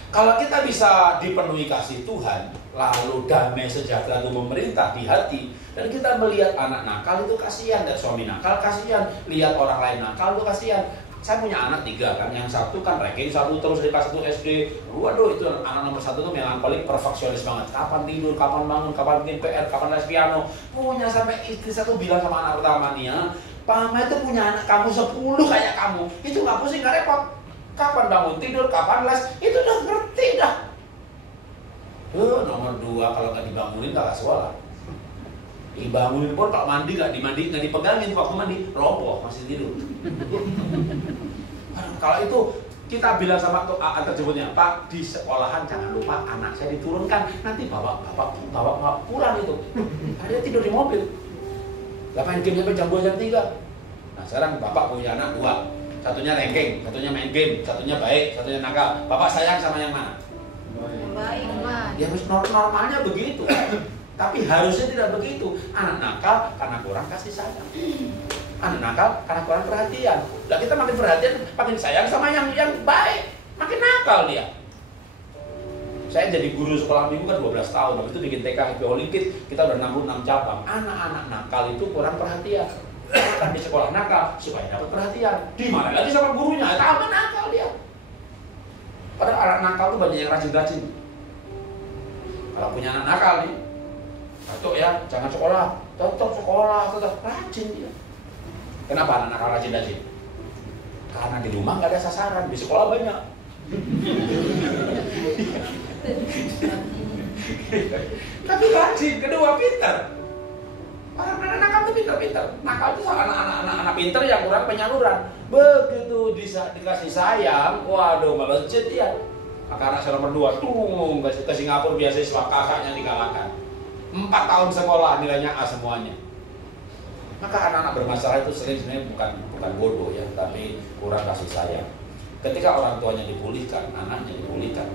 Kalau kita bisa dipenuhi kasih Tuhan, lalu damai sejahtera itu memerintah di hati, dan kita melihat anak nakal itu kasihan, dan suami nakal kasihan, lihat orang lain nakal itu kasihan. Saya punya anak 3 kan, yang satu kan ranking 1 terus di kelas 1 SD. Waduh, itu anak nomor 1 tuh melankolik, perfeksionis banget. Kapan tidur, kapan bangun, kapan bikin PR, kapan les piano. Punya sampai istri satu bilang sama anak pertama nih ya, Mama itu punya anak kamu 10 kayak kamu. Itu nggak pusing, nggak repot. Kapan bangun tidur, kapan les, itu udah ngerti dah. Nomor 2 kalau nggak dibangunin nggak sekolah. Dibangunin pun kalau mandi nggak dipegangin waktu mandi, roboh masih tidur. Kalau itu kita bilang sama antar jemputnya, Pak di sekolahan jangan lupa anak saya diturunkan, nanti bapak pulang itu. Dia tidur di mobil. Lah main game sampai jam 2 jam 3. Nah sekarang bapak punya anak 2, satunya ranking, satunya main game, satunya baik, satunya nakal. Bapak sayang sama yang mana? Baik, Pak. Ya normalnya begitu. Tapi harusnya tidak begitu. Anak nakal karena kurang kasih sayang. Anak nakal karena kurang perhatian. Lah kita makin perhatian, makin sayang sama yang baik, makin nakal dia. Saya jadi guru sekolah minggu kan 12 tahun. Waktu itu bikin TK Happy Olimpik, kita udah 66 cabang. Anak-anak nakal itu kurang perhatian. Kan di sekolah nakal supaya dapat perhatian. Di mana lagi sama gurunya? Tambah nakal dia. Padahal anak nakal itu banyak yang rajin-rajin. Kalau punya anak nakal nih, Atuk ya, jangan sekolah, tetap sekolah, tetap rajin dia. Kenapa anak nakal rajin-rajin? Karena di rumah nggak ada sasaran, di sekolah banyak. Tapi rajin, kedua pintar. Anak nakal itu pintar-pintar. Nakal itu anak pintar yang kurang penyaluran. Begitu dikasih sayang, waduh melejit dia. Maka anak saya nomor 2, tung ke Singapura beasiswa, kakaknya dikalahkan. 4 tahun sekolah nilainya A semuanya. Maka anak-anak bermasalah itu sering sebenarnya bukan bodoh ya, tapi kurang kasih sayang. Ketika orang tuanya dipulihkan, anaknya dipulihkan.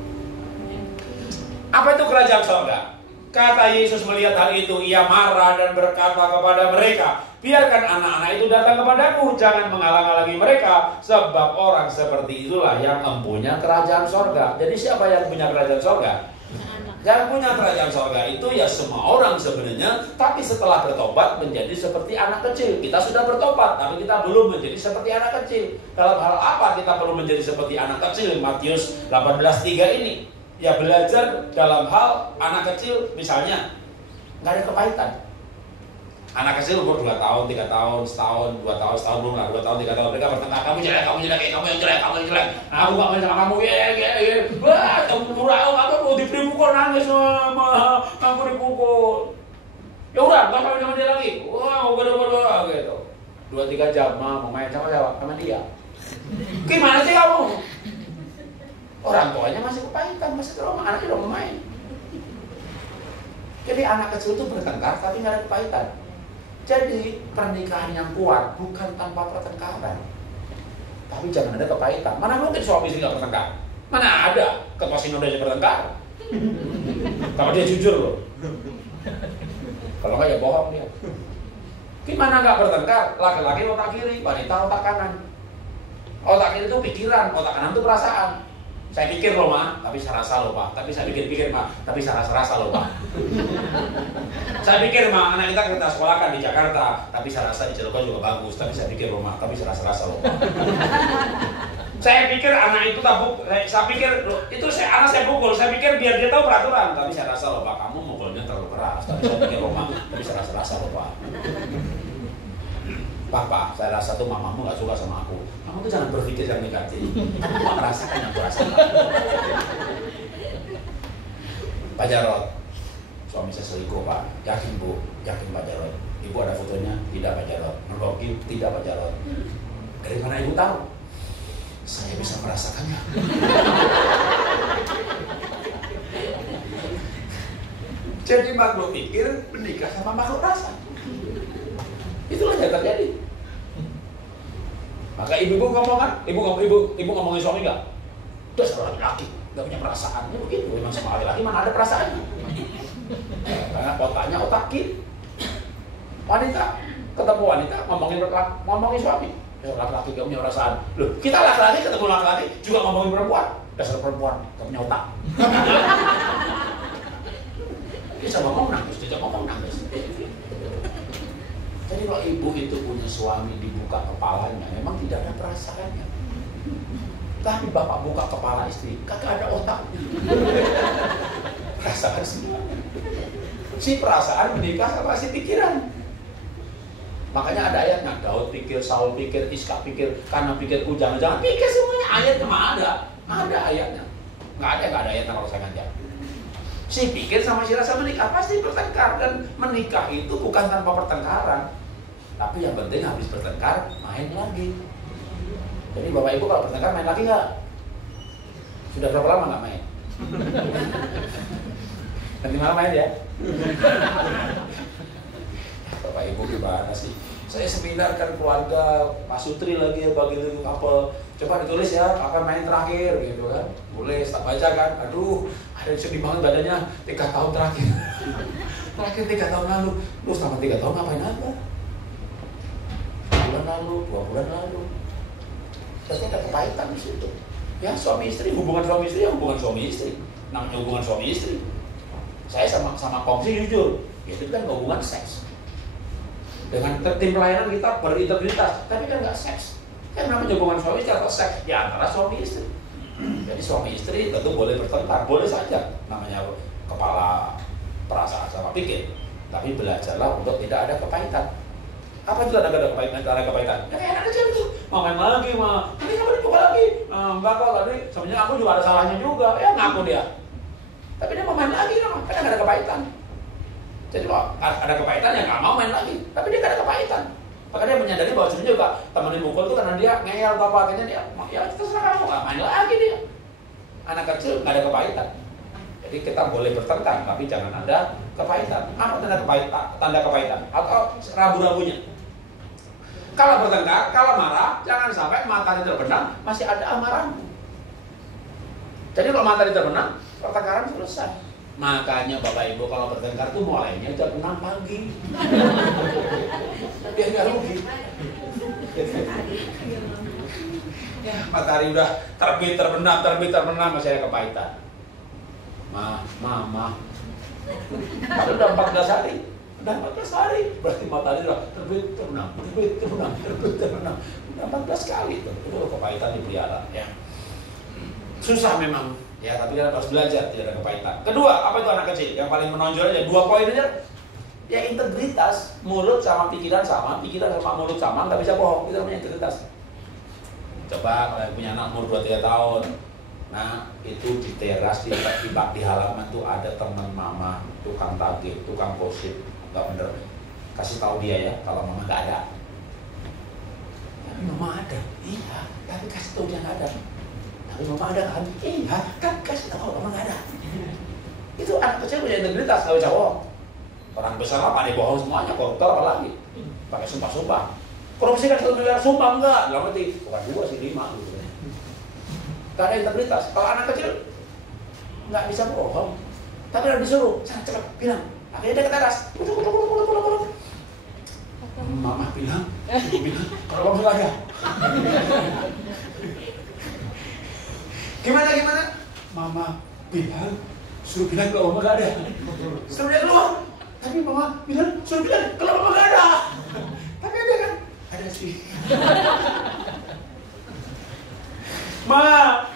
Apa itu kerajaan surga? Kata Yesus melihat hal itu, ia marah dan berkata kepada mereka, biarkan anak-anak itu datang kepadaku, jangan menghalang-halangi mereka, sebab orang seperti itulah yang mempunyai kerajaan surga. Jadi siapa yang punya kerajaan surga? Yang punya kerajaan surga itu ya semua orang sebenarnya, tapi setelah bertobat menjadi seperti anak kecil. Kita sudah bertobat, tapi kita belum menjadi seperti anak kecil. Dalam hal apa kita perlu menjadi seperti anak kecil? Matius 18:3 ini. Ya belajar dalam hal anak kecil, misalnya nggak ada kepahitan. Anak kecil umur 2 tahun, 3 tahun, setahun, 2 tahun, setahun belum lah, 2 tahun, 3 tahun mereka bertengkar, kamu jelek, kamu yang jelek, aku gak main sama kamu, wah, kamu murah, kamu mau dipukul nangis, kamu dipukul. Ya udah, gak main sama dia lagi, wah, bodoh, gitu. 2-3 jam, mau main sama siapa? Sama dia. Gimana sih kamu? Orang tuanya masih kepahitan, masih trauma, anaknya udah mau main. Jadi anak kecil itu bertengkar, tapi gak ada kepahitan. Jadi pernikahan yang kuat bukan tanpa pertengkaran, tapi jangan ada kepahitan. Mana mungkin suami istri nggak bertengkar? Mana ada ketua sinode aja bertengkar? Kalau dia jujur loh. Kalau nggak ya bohong dia. Gimana nggak bertengkar? Laki-laki otak kiri, wanita otak kanan. Otak kiri itu pikiran, otak kanan itu perasaan. Saya pikir loh Ma, tapi saya rasa loh Pak. Tapi saya pikir Ma, tapi saya rasa loh Pak. Saya pikir Ma, anak kita sekolahkan di Jakarta, tapi saya rasa di Cilegon juga bagus. Tapi saya pikir loh Ma, tapi saya rasa loh Pak. Saya pikir anak itu saya pikir loh, itu anak saya pukul. Saya pikir biar dia tahu peraturan. Tapi saya rasa loh Pak, kamu mukulnya terlalu keras. Tapi saya pikir loh Ma, tapi saya rasa loh Pak. Papa, saya rasa tuh mamamu gak suka sama aku. Kamu tuh jangan berpikir yang negatif. Kamu gak merasakan yang aku rasakan. Pak Jarod, suami saya selingkuh Pak. Yakin Bu? Yakin Pak Jarod. Ibu ada fotonya? Tidak Pak Jarod. Mergoki? Tidak Pak Jarod. Dari mana Ibu tahu? Saya bisa merasakannya. Jadi makhluk pikir menikah sama makhluk rasa. Itulah yang terjadi. Maka ibu ngomong kan, ibu ngomongin suami nggak? Dasar laki-laki, nggak punya perasaan. Ya begitu, memang sama laki-laki mana ada perasaannya? Karena otaknya otak kiri. Wanita ketemu wanita ngomongin suami. Dasar laki-laki nggak punya perasaan. Loh, kita laki-laki ketemu laki-laki juga ngomongin perempuan. Dasar perempuan nggak punya otak. Bisa ngomong nangis, tidak ngomong nangis. Jadi kalau ibu itu punya suami dibuka kepalanya, memang tidak ada perasaannya. Tapi bapak buka kepala istri, kagak ada otaknya. Perasaan semua. Si perasaan menikah sama si pikiran. Makanya ada ayatnya, Daud pikir, Saul pikir, Iska pikir, karena pikirku jangan-jangan pikir semuanya. Ayatnya mah ada. Ada ayatnya. Nggak ada ayatnya kalau saya ngajak. Si pikir sama si rasa menikah pasti bertengkar, dan menikah itu bukan tanpa pertengkaran. Tapi yang penting habis bertengkar main lagi. Jadi bapak ibu kalau bertengkar main lagi nggak? Sudah berapa lama nggak main? Nanti malam main ya. Bapak ibu gimana sih? Saya seminar kan keluarga Pak Sutri lagi ya bagi apa? Coba ditulis ya kapan main terakhir gitu kan? Boleh tak baca kan? Aduh, ada yang sedih banget badannya 3 tahun terakhir. Terakhir 3 tahun lalu. Lu selama 3 tahun ngapain aja? 1 bulan lalu, 2 bulan lalu. Pasti ada kepahitan di situ. Ya suami istri, hubungan suami istri ya hubungan suami istri. Namanya hubungan suami istri. Saya sama kongsi jujur, ya itu kan hubungan seks. Dengan tim pelayanan kita berintegritas, tapi kan nggak seks. Kan namanya hubungan suami istri atau seks ya antara suami istri. Jadi suami istri tentu boleh bertengkar, boleh saja. Namanya kepala perasaan sama pikir. Tapi belajarlah untuk tidak ada kepahitan. Apa itu ada kepahitan? Ya enak aja itu. Mau main lagi, nanti kamu dibuka lagi. Enggak kok, tadi sebenarnya aku juga ada salahnya juga. Ya ngaku dia. Tapi dia mau main lagi dong, kan ada kepahitan. Jadi kalau ada kepahitan ya nggak mau main lagi. Tapi dia nggak ada kepahitan. Maka dia menyadari bahwa sebenarnya juga temenin mukul itu karena dia ngeyel apa akhirnya dia ya terserah kamu nggak main lagi dia. Anak kecil nggak ada kepahitan. Jadi kita boleh bertengkar tapi jangan ada kepahitan. Apa tanda kepahitan? Atau ragu-ragunya? Kalau bertengkar, kalau marah, jangan sampai matanya terbenam masih ada amarahmu. Jadi kalau matanya terbenam, pertengkaran selesai. Makanya Bapak Ibu kalau bertengkar tuh mulainya jam 6 pagi. Biar nggak rugi. Ya, matahari udah terbit terbenam masih ada kepahitan. Mama. Padahal udah 14 hari. Udah 14 hari. Berarti matahari udah terbit terbenam. Udah 14 kali tuh. Itu kepahitan dipelihara ya. Susah memang. Ya, tapi kita harus belajar, tidak ada kepahitan. Kedua, apa itu anak kecil? Yang paling menonjol aja, 2 poin aja. Ya integritas, mulut sama pikiran sama mulut sama, nggak bisa bohong. Itu namanya integritas. Coba kalau punya anak umur 2-3 tahun, nah itu di teras, di halaman tuh ada teman mama, tukang tagih, tukang gosip, nggak bener. Kasih tahu dia ya, kalau mama nggak ada. Tapi mama ada, iya, tapi kasih tahu dia nggak ada. Tapi mama ada kan? Iya, kan kasih tahu mama nggak ada. Itu anak kecil punya integritas, nggak bisa bohong. Orang besar lah pada bohong semuanya, koruptor apalagi. Pakai sumpah-sumpah. Korupsi kan 1 miliar sumpah enggak? Dalam arti, bukan 2 sih 5 gitu. Gak ada integritas. Kalau anak kecil nggak bisa bohong. Tapi kalau disuruh, cepat bilang. Akhirnya dia ke teras. Mama bilang, kalau kamu nggak ada. Gimana? Mama bilang, suruh bilang kalau mama gak ada. Suruh dia keluar. Tapi mama bilang, suruh bilang kalau mama gak ada. Tapi ada kan? Ada sih. Ma,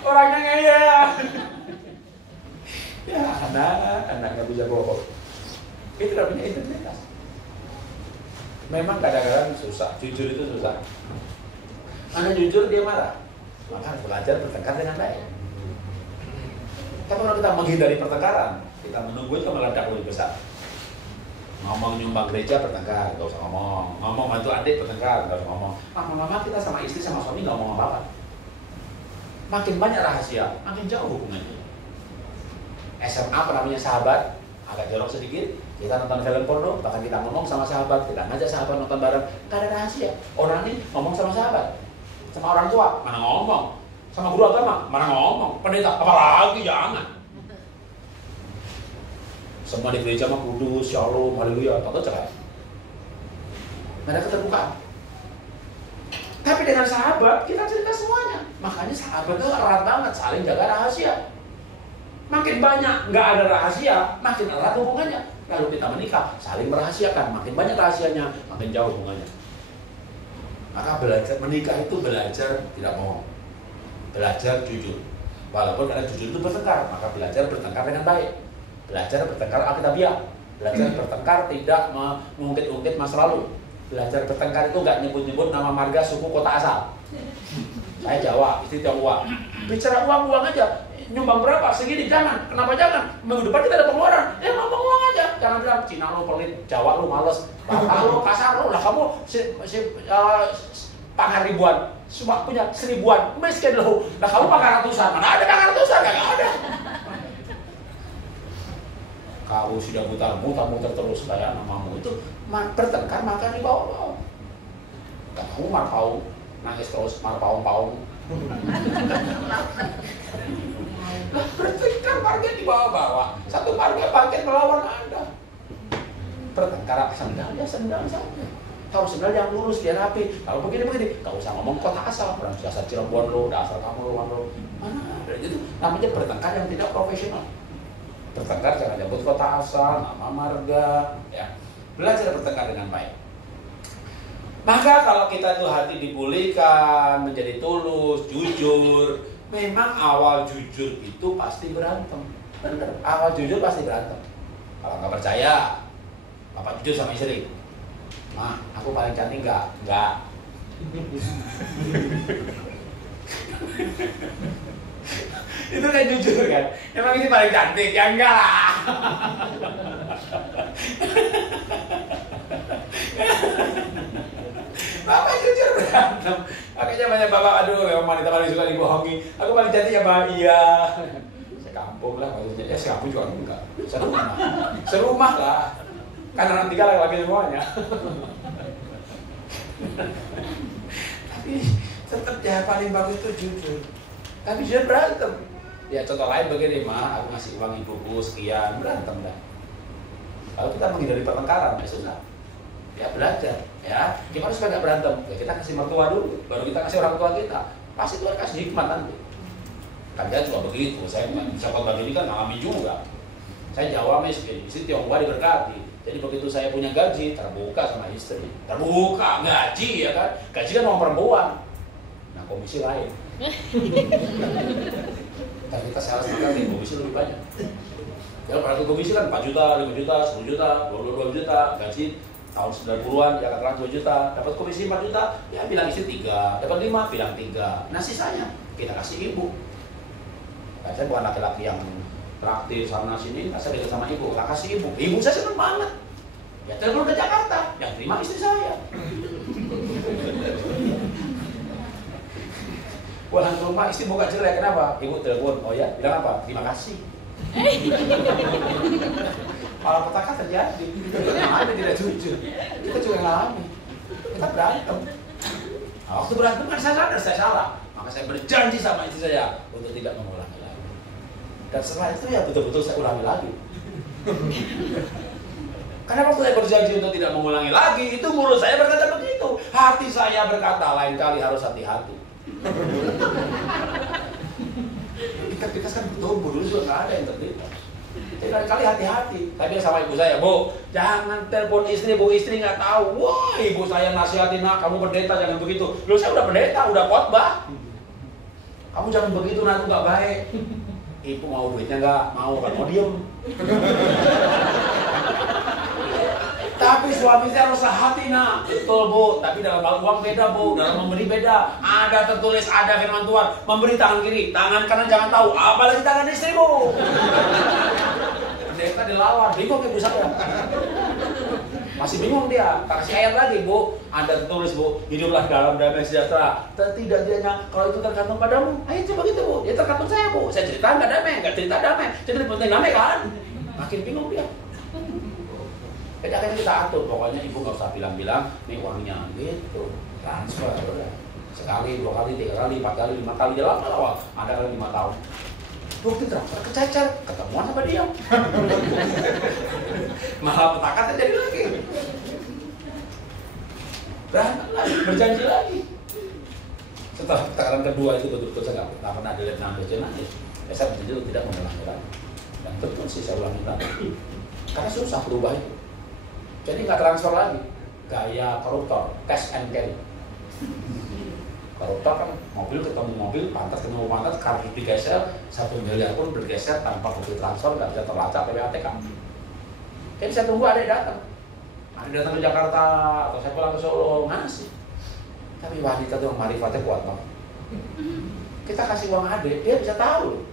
orangnya ngeyel. Ya, anak gak bisa bohong. Itu namanya integritas. Memang kadang-kadang susah, jujur itu susah. Anda jujur, dia marah. Maka harus belajar bertengkar dengan baik. Tapi kalau kita menghindari pertengkaran, kita menunggu itu meledak lebih besar. Ngomong nyumbang gereja bertengkar, nggak usah ngomong. Ngomong bantu adik bertengkar, nggak usah ngomong. Lama-lama kita sama istri sama suami nggak ngomong apa-apa. Makin banyak rahasia, makin jauh hubungannya. SMA namanya sahabat, agak jorok sedikit. Kita nonton film porno, bahkan kita ngomong sama sahabat, kita ngajak sahabat nonton bareng, gak ada rahasia. Orang ini ngomong sama sahabat, sama orang tua, mana ngomong, sama guru agama, mana ngomong, pendeta, apalagi jangan. Semua di gereja mah kudus, shalom, haleluya, atau cerai. Gak ada keterbukaan. Tapi dengan sahabat, kita cerita semuanya. Makanya sahabat itu erat banget, saling jaga rahasia. Makin banyak nggak ada rahasia, makin erat hubungannya. Lalu kita menikah, saling merahasiakan, makin banyak rahasianya, makin jauh hubungannya. Maka belajar menikah itu belajar tidak bohong, belajar jujur. Walaupun karena jujur itu bertengkar, maka belajar bertengkar dengan baik, belajar bertengkar alkitabiah, belajar bertengkar tidak mengungkit-ungkit masa lalu, belajar bertengkar itu nggak nyebut-nyebut nama marga, suku, kota asal. Saya Jawa, istri Tionghoa, bicara uang aja. Nyumbang berapa? Segini, jangan. Kenapa jangan? Minggu depan kita ada pengeluaran. Ngomong uang aja. Jangan bilang Cina lu pelit, Jawa lu males, Batak lu kasar lu. Lah kamu pangkar ribuan, semua punya 1000-an, miskin lu. Lah kamu pangkar ratusan. Mana ada pangkar ratusan? Gak ada. Kau sudah muter terus kayak namamu itu bertengkar maka di bawah. Kamu marpau nangis terus marpaung-paung. Lah bertengkar marga di bawah-bawah. Satu marga bangkit melawan Anda. Bertengkar sendal ya sendal saja. Kalau sendal yang lurus dia rapi. Kalau begini, gak usah ngomong kota asal. Orang dasar Cirebon lo, dasar kamu lo. Mana ada itu? Namanya bertengkar yang tidak profesional. Bertengkar jangan nyebut kota asal, nama marga, ya. Belajar bertengkar dengan baik. Maka kalau kita itu hati dipulihkan, menjadi tulus, jujur, memang awal jujur itu pasti berantem. Benar, awal jujur pasti berantem. Kalau nggak percaya, Bapak jujur sama istri. Ma, aku paling cantik nggak? Nggak. Itu kan jujur kan? Emang ini paling cantik? Ya enggak. Bapak jujur berantem. Makanya banyak bapak, aduh wanita paling suka dibohongi. Aku paling cantik ya Pak, iya. Sekampung lah maksudnya, ya sekampung juga enggak. Serumah lah. Kan anak 3 laki-laki semuanya. Tapi tetap ya paling bagus itu jujur. Tapi jujur berantem. Ya contoh lain begini, Ma, aku ngasih uang ibuku sekian, berantem dah. Kalau kita menghindari pertengkaran, ya susah. Ya belajar, ya gimana supaya nggak berantem? Ya kita kasih mertua dulu, baru kita kasih orang tua kita. Pasti Tuhan kasih hikmat nanti. Kan dia juga begitu. Saya bisa khotbah ini kan alami juga. Saya Jawa miskin, istri Tionghoa diberkati. Jadi begitu saya punya gaji, terbuka sama istri. Terbuka gaji ya kan? Gaji kan uang perempuan. Nah komisi lain. Tapi kita sales makan komisi lebih banyak. Ya pada komisi kan 4 juta, 5 juta, 10 juta, 22 juta, gaji tahun 90-an, ya katakan 2 juta, dapat komisi 4 juta, ya bilang istri 3, dapat 5, bilang 3. Nah sisanya kita kasih ibu. Nah, saya bukan laki-laki yang traktir sana sini, saya dekat sama ibu, lah kasih ibu. Ibu saya senang banget. Ya telepon ke Jakarta, yang terima istri saya. Pulang ke rumah istri buka jelek, kenapa? Ibu telepon, oh ya, bilang apa? Terima kasih. Malah petaka terjadi. Kita tidak jujur. Kita juga ngalami. Kita berantem. Nah, waktu berantem kan saya sadar saya salah. Maka saya berjanji sama istri saya untuk tidak mengulangi lagi. Dan setelah itu ya betul-betul saya ulangi lagi. Karena waktu saya berjanji untuk tidak mengulangi lagi, itu mulut saya berkata begitu. Hati saya berkata lain kali harus hati-hati. Kita kan bertumbuh dulu juga nggak ada yang terlibat. Jadi kali hati-hati. Tapi sama ibu saya, Bu, jangan telepon istri, Bu, istri nggak tahu. Wah, ibu saya nasihatin, nak, kamu pendeta jangan begitu. Loh, saya udah pendeta, udah khotbah. Kamu jangan begitu, nak, itu nggak baik. Ibu mau duitnya nggak? Mau kan? Mau diem. Tapi suami saya harus sehati nak. Betul bu, tapi dalam hal uang beda bu, dalam memberi beda. Ada tertulis, ada firman Tuhan, memberi tangan kiri, tangan kanan jangan tahu, apalagi tangan istri bu. Pendeta dilawan, bingung ibu saya. Masih bingung dia, kasih ayat lagi bu. Ada tertulis bu, hiduplah dalam damai sejahtera. Tidak dianya, kalau itu tergantung padamu. Ayatnya begitu bu, ya tergantung saya bu. Saya cerita nggak damai, nggak cerita damai. Jadi penting damai kan? Makin bingung dia. Jadi akhirnya kita atur, pokoknya ibu nggak usah bilang-bilang, ini uangnya gitu, transfer udah. Sekali, 2 kali, 3 kali, 4 kali, 5 kali, ya lama. Ada kali 5 tahun. Bukti transfer kececer, ketemuan sama dia. Malah petakatnya jadi lagi. Berantem lagi, berjanji lagi. Setelah tekanan kedua itu betul-betul saya nggak pernah dilihat nangis. Saya berjanji untuk tidak mengulangi lagi. Dan betul sih saya ulangi lagi. Karena susah berubah itu. Jadi nggak transfer lagi. Gaya koruptor, cash and carry. Koruptor kan mobil ketemu mobil, pantas ketemu pantas, kartu digeser, 1 miliar pun bergeser tanpa bukti transfer, nggak bisa terlacak PPATK. Jadi saya tunggu adik datang. Adik datang ke Jakarta atau saya pulang ke Solo, ngasih. Tapi wanita tuh marifatnya kuat banget. Kita kasih uang adik, dia bisa tahu.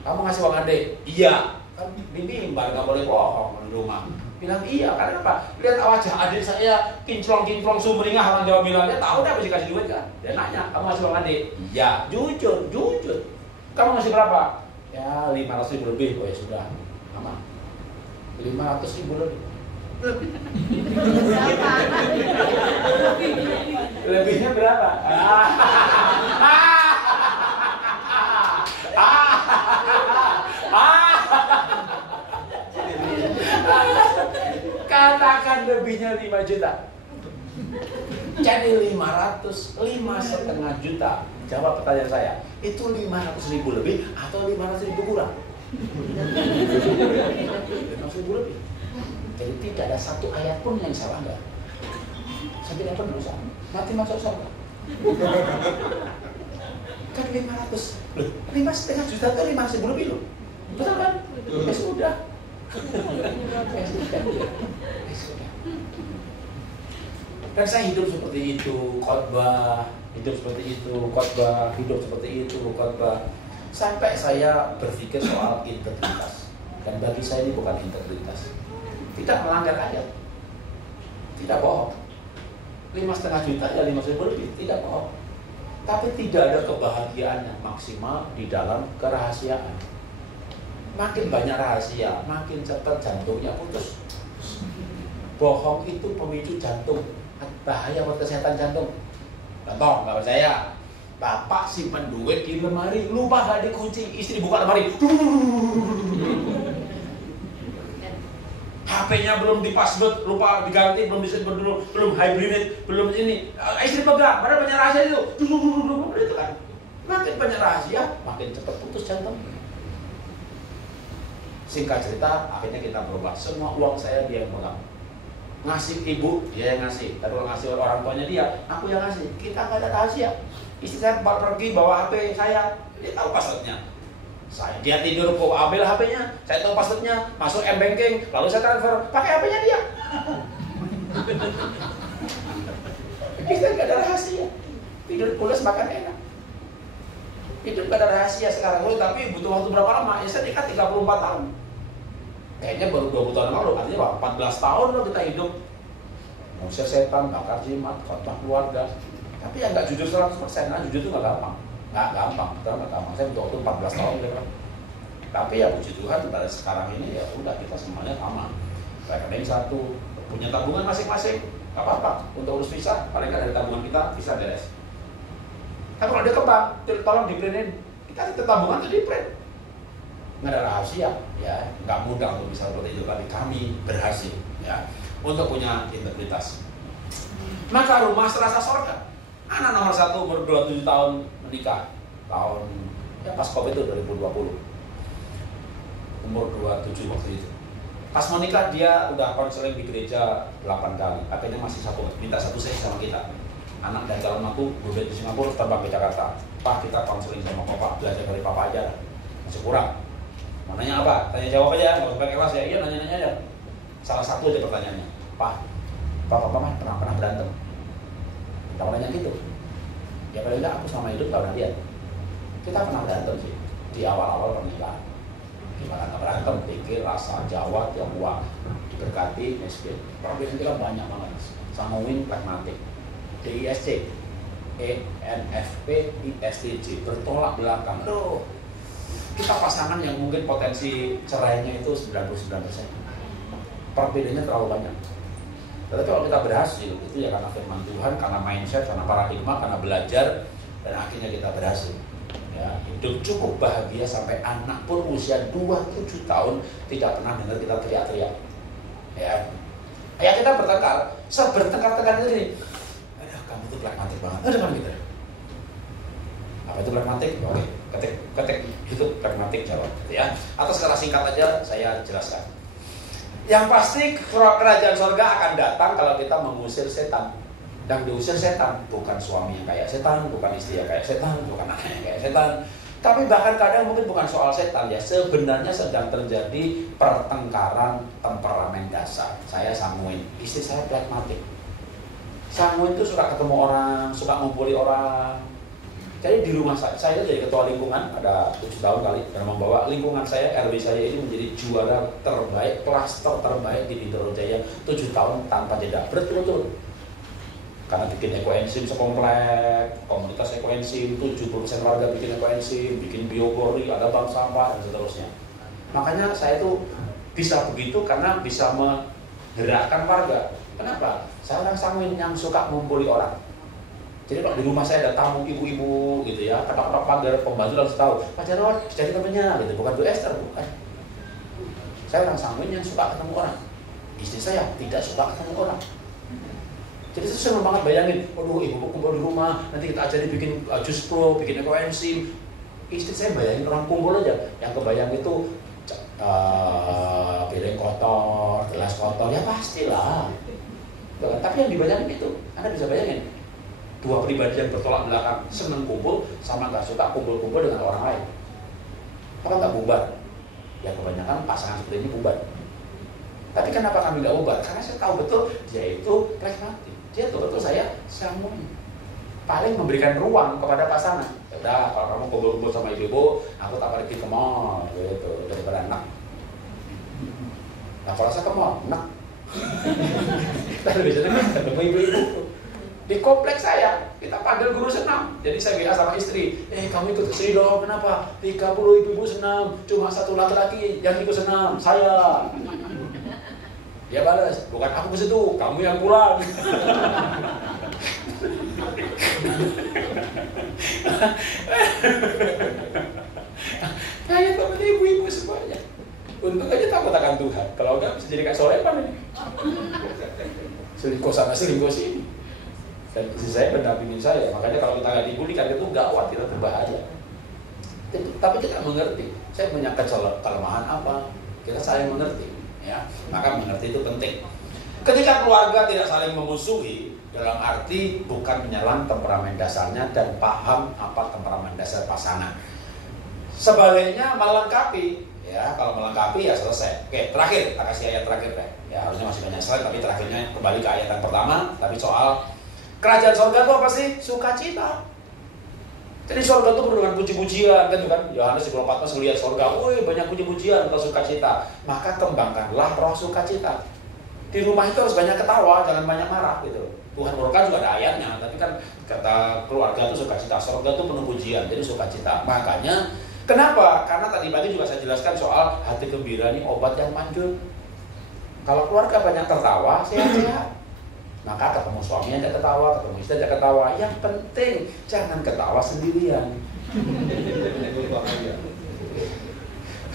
Kamu ngasih uang adik? Iya. Kan bimbang, nggak boleh bohong di rumah. Bilang iya, karena apa? Lihat wajah adik saya kinclong-kinclong sumringah, orang Jawa bilang, dia tahu dia pasti kasih duit kan? Dia nanya, kamu ngasih uang adik? Iya, jujur. Kamu ngasih berapa? Ya 500.000 lebih, oh ya sudah, aman. 500.000 lebih. Lebihnya berapa? Katakan lebihnya 5 juta. Jadi 500, 5,5 juta. Jawab pertanyaan saya, itu 500.000 lebih atau 500.000 kurang? 500.000 lebih. Jadi tidak ada satu ayat pun yang salah enggak. Saya tidak berdosa, mati masuk surga. Kan 500, 5,5 juta itu 500.000 lebih loh. Betul kan? Ya sudah. Dan saya hidup seperti itu, khotbah, hidup seperti itu, khotbah, hidup seperti itu, khotbah. Sampai saya berpikir soal integritas. Dan bagi saya ini bukan integritas. Tidak melanggar ayat. Tidak bohong. 5,5 juta ya 500.000 lebih, tidak bohong. Tapi tidak ada kebahagiaan yang maksimal di dalam kerahasiaan. Makin banyak rahasia, makin cepat jantungnya putus. Bohong itu pemicu jantung, bahaya buat kesehatan jantung. Contoh, nggak percaya, bapak simpan duit di lemari, lupa gak dikunci, istri buka lemari, HP-nya belum dipassword, lupa diganti, belum disetbur dulu, belum hibernate, belum ini, istri pegang, padahal banyak rahasia itu, itu kan. Makin banyak rahasia, makin cepat putus jantung. Singkat cerita, akhirnya kita berubah. Semua uang saya dia yang pegang. Ngasih ibu, dia yang ngasih. Tapi kalau ngasih orang tuanya dia, aku yang ngasih. Kita nggak ada rahasia. Istri saya pergi bawa HP saya, dia tahu passwordnya. Dia tidur ambil HP-nya, saya tahu passwordnya, masuk M-Banking, lalu saya transfer, pakai HP-nya dia. Kita nggak ada rahasia. Tidur pulas, makan enak. Hidup nggak ada rahasia sekarang. Tapi butuh waktu berapa lama? Ya saya nikah 34 tahun. Kayaknya baru 20 tahun lalu, artinya apa? 14 tahun loh kita hidup. Ngusir setan, bakar jimat, khotbah keluarga. Tapi yang nggak jujur 100%, nah jujur itu nggak gampang. Nggak gampang. Saya butuh waktu 14 tahun gitu. Tapi ya puji Tuhan pada sekarang ini ya udah kita semuanya aman. Rekening satu, punya tabungan masing-masing, nggak apa-apa. Untuk urus visa, paling nggak dari tabungan kita bisa beres. Tapi kalau dia kembang, tolong di-printin. Kita tetap tabungan itu di-print. Nggak ada rahasia, ya nggak mudah untuk bisa seperti itu, tapi kami berhasil ya untuk punya integritas. Maka rumah serasa surga. Anak nomor 1 umur 27 tahun menikah tahun ya pas COVID itu 2020, umur 27 waktu itu. Pas mau nikah dia udah konseling di gereja 8 kali, akhirnya masih minta satu sesi sama kita. Anak dan calon aku berbeda di Singapura terbang ke Jakarta. Pak, kita konseling sama Bapak, belajar dari Papa aja, masih kurang. Mau nanya apa? Tanya jawab aja, nggak usah pakai kelas ya. Iya, nanya-nanya aja. Salah satu aja pertanyaannya. Papa mah pernah berantem. Kita nanya gitu. Ya paling enggak aku selama hidup gak pernah lihat. Kita pernah berantem sih di awal-awal pernikahan. Gimana nggak berantem, pikir rasa Jawa Tionghoa diberkati miskin. Problem kita banyak banget. Sanguin pragmatik, DISC, ENFP, ISTJ bertolak belakang. Aduh, kita pasangan yang mungkin potensi cerainya itu 99%. Perbedaannya terlalu banyak. Tetapi kalau kita berhasil, itu ya karena firman Tuhan, karena mindset, karena paradigma, karena belajar, dan akhirnya kita berhasil. Ya, hidup cukup bahagia sampai anak pun usia 27 tahun tidak pernah dengar kita teriak-teriak. Ya, kita bertengkar, sebertengkar-tengkar ini. Aduh, kamu tuh pragmatik banget. Depan gitu. Apa itu pragmatik? Oke, ketik itu pragmatik jawab. Ya, atau secara singkat aja saya jelaskan. Yang pasti kerajaan surga akan datang kalau kita mengusir setan. Dan diusir setan, bukan suami yang kayak setan, bukan istri yang kayak setan, bukan anak yang kayak setan. Tapi bahkan kadang mungkin bukan soal setan ya, sebenarnya sedang terjadi pertengkaran temperamen dasar. Saya sanguin, istri saya pragmatik. Sanguin itu suka ketemu orang, suka ngumpuli orang. Jadi di rumah saya jadi ketua lingkungan, ada 7 tahun kali, dan membawa lingkungan saya, RW saya ini menjadi juara terbaik, klaster terbaik di Bintaro Jaya 7 tahun tanpa jeda, berturut-turut. Karena bikin ekoenzim sekomplek, komunitas ekoenzim, 70% warga bikin ekoenzim, bikin biogori, ada bank sampah, dan seterusnya. Makanya saya itu bisa begitu karena bisa menggerakkan warga. Kenapa? Saya orang sanguin yang suka ngumpuli orang. Jadi kalau di rumah saya ada tamu ibu-ibu gitu ya, ketok-ketok pagar, pembantu harus tahu, Pak Jarod, jadi temennya gitu, bukan Bu Esther, bukan. Saya orang sanguin yang suka ketemu orang. Istri saya tidak suka ketemu orang. Jadi saya senang banget bayangin, aduh ibu kumpul di rumah, nanti kita ajari bikin jus pro, bikin ekoenzim. Istri saya bayangin orang kumpul aja, yang kebayang itu piring kotor, gelas kotor, ya pastilah. Tapi yang dibayangin itu, Anda bisa bayangin, dua pribadi yang bertolak belakang, senang kumpul, sama nggak suka kumpul-kumpul dengan orang lain. Maka nggak bubar. Ya kebanyakan pasangan seperti ini bubar. Tapi kenapa kami nggak bubar? Karena saya tahu betul dia itu pragmatik. Dia tahu betul saya sanguin. Paling memberikan ruang kepada pasangan. Ya udah, kalau kamu kumpul-kumpul sama ibu-ibu, aku tak pergi ke mall, gitu, daripada enak. Nah kalau saya ke mall, enak. Dan biasanya ketemu ibu-ibu. Di kompleks saya, kita panggil guru senam. Jadi saya bilang sama istri, kamu ikut kesini dong, kenapa? 30 ibu-ibu senam, cuma 1 laki-laki yang ikut senam, saya. Dia balas, bukan aku ke situ, kamu yang pulang. Kayak temen ibu-ibu semuanya. Untung aja takut akan Tuhan. Kalau enggak bisa jadi kayak Soleman ini. Selingkuh sana, selingkuh sini. Dan istri saya mendampingin saya. Makanya kalau kita nggak dibully kan itu gawat, kita berbahaya. Tapi kita mengerti. Saya punya kelemahan apa? Kita saling mengerti. Ya, maka mengerti itu penting. Ketika keluarga tidak saling memusuhi, dalam arti bukan menyerang temperamen dasarnya dan paham apa temperamen dasar pasangan. Sebaliknya melengkapi, ya kalau melengkapi ya selesai. Oke, terakhir, kita kasih ayat terakhir deh. Ya harusnya masih banyak slide, tapi terakhirnya kembali ke ayat yang pertama, tapi soal kerajaan surga itu apa sih? Sukacita. Jadi surga itu penuh dengan puji-pujian kan? Yohanes 14 melihat surga, woi banyak puji-pujian atau sukacita. Maka kembangkanlah roh sukacita. Di rumah itu harus banyak ketawa, jangan banyak marah gitu. Tuhan Murka juga ada ayatnya, tapi kan kata keluarga itu sukacita, surga itu penuh pujian, jadi sukacita. Makanya kenapa? Karena tadi pagi juga saya jelaskan soal hati gembira ini obat yang manjur. Kalau keluarga banyak tertawa, sehat-sehat. Maka ketemu suaminya tidak ketawa, ketemu istri tidak ketawa. Yang penting jangan ketawa sendirian.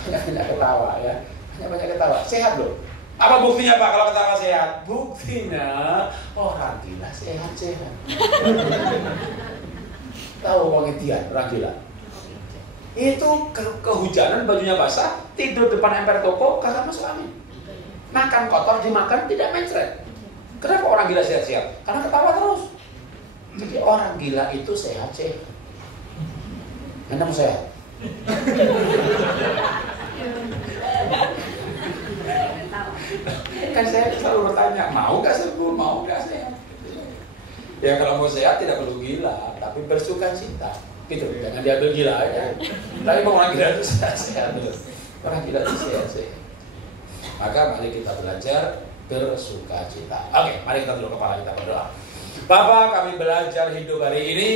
Banyak ketawa ya, banyak ketawa. Sehat loh. Apa buktinya Pak kalau ketawa sehat? Buktinya orang gila sehat-sehat. Tahu orang Indian, orang gila. Itu kehujanan bajunya basah, tidur depan emper toko, kagak masuk angin. Makan kotor dimakan tidak mencret. Kenapa orang gila sehat-sehat? Karena ketawa terus. Jadi orang gila itu sehat-sehat. Anda mau sehat? Kan saya selalu bertanya, mau gak sembuh, mau gak sehat? Ya kalau mau sehat tidak perlu gila, tapi bersuka cita. Gitu, jangan diambil gila aja. Tapi mau orang gila itu sehat dulu. Orang gila itu sehat. Maka mari kita belajar bersuka cita. Oke, mari kita duduk kepala kita berdoa. Bapa, kami belajar hidup hari ini,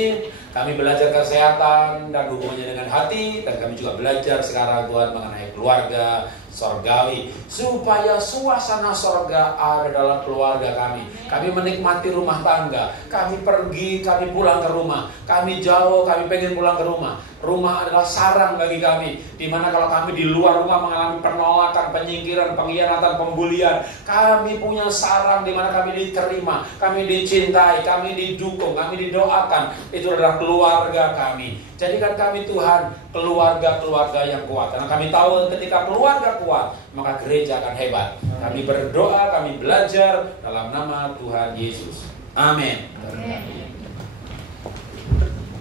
kami belajar kesehatan dan hubungannya dengan hati, dan kami juga belajar sekarang Tuhan mengenai keluarga sorgawi, supaya suasana sorga ada dalam keluarga kami. Kami menikmati rumah tangga, kami pergi, kami pulang ke rumah, kami jauh, kami pengen pulang ke rumah. Rumah adalah sarang bagi kami, dimana kalau kami di luar rumah mengalami penolakan, penyingkiran, pengkhianatan, pembulian, kami punya sarang dimana kami diterima, kami dicintai, kami didukung, kami didoakan. Itu adalah keluarga kami. Jadikan kami Tuhan keluarga-keluarga yang kuat, karena kami tahu ketika keluarga kuat maka gereja akan hebat. Kami berdoa, kami belajar dalam nama Tuhan Yesus. Amin.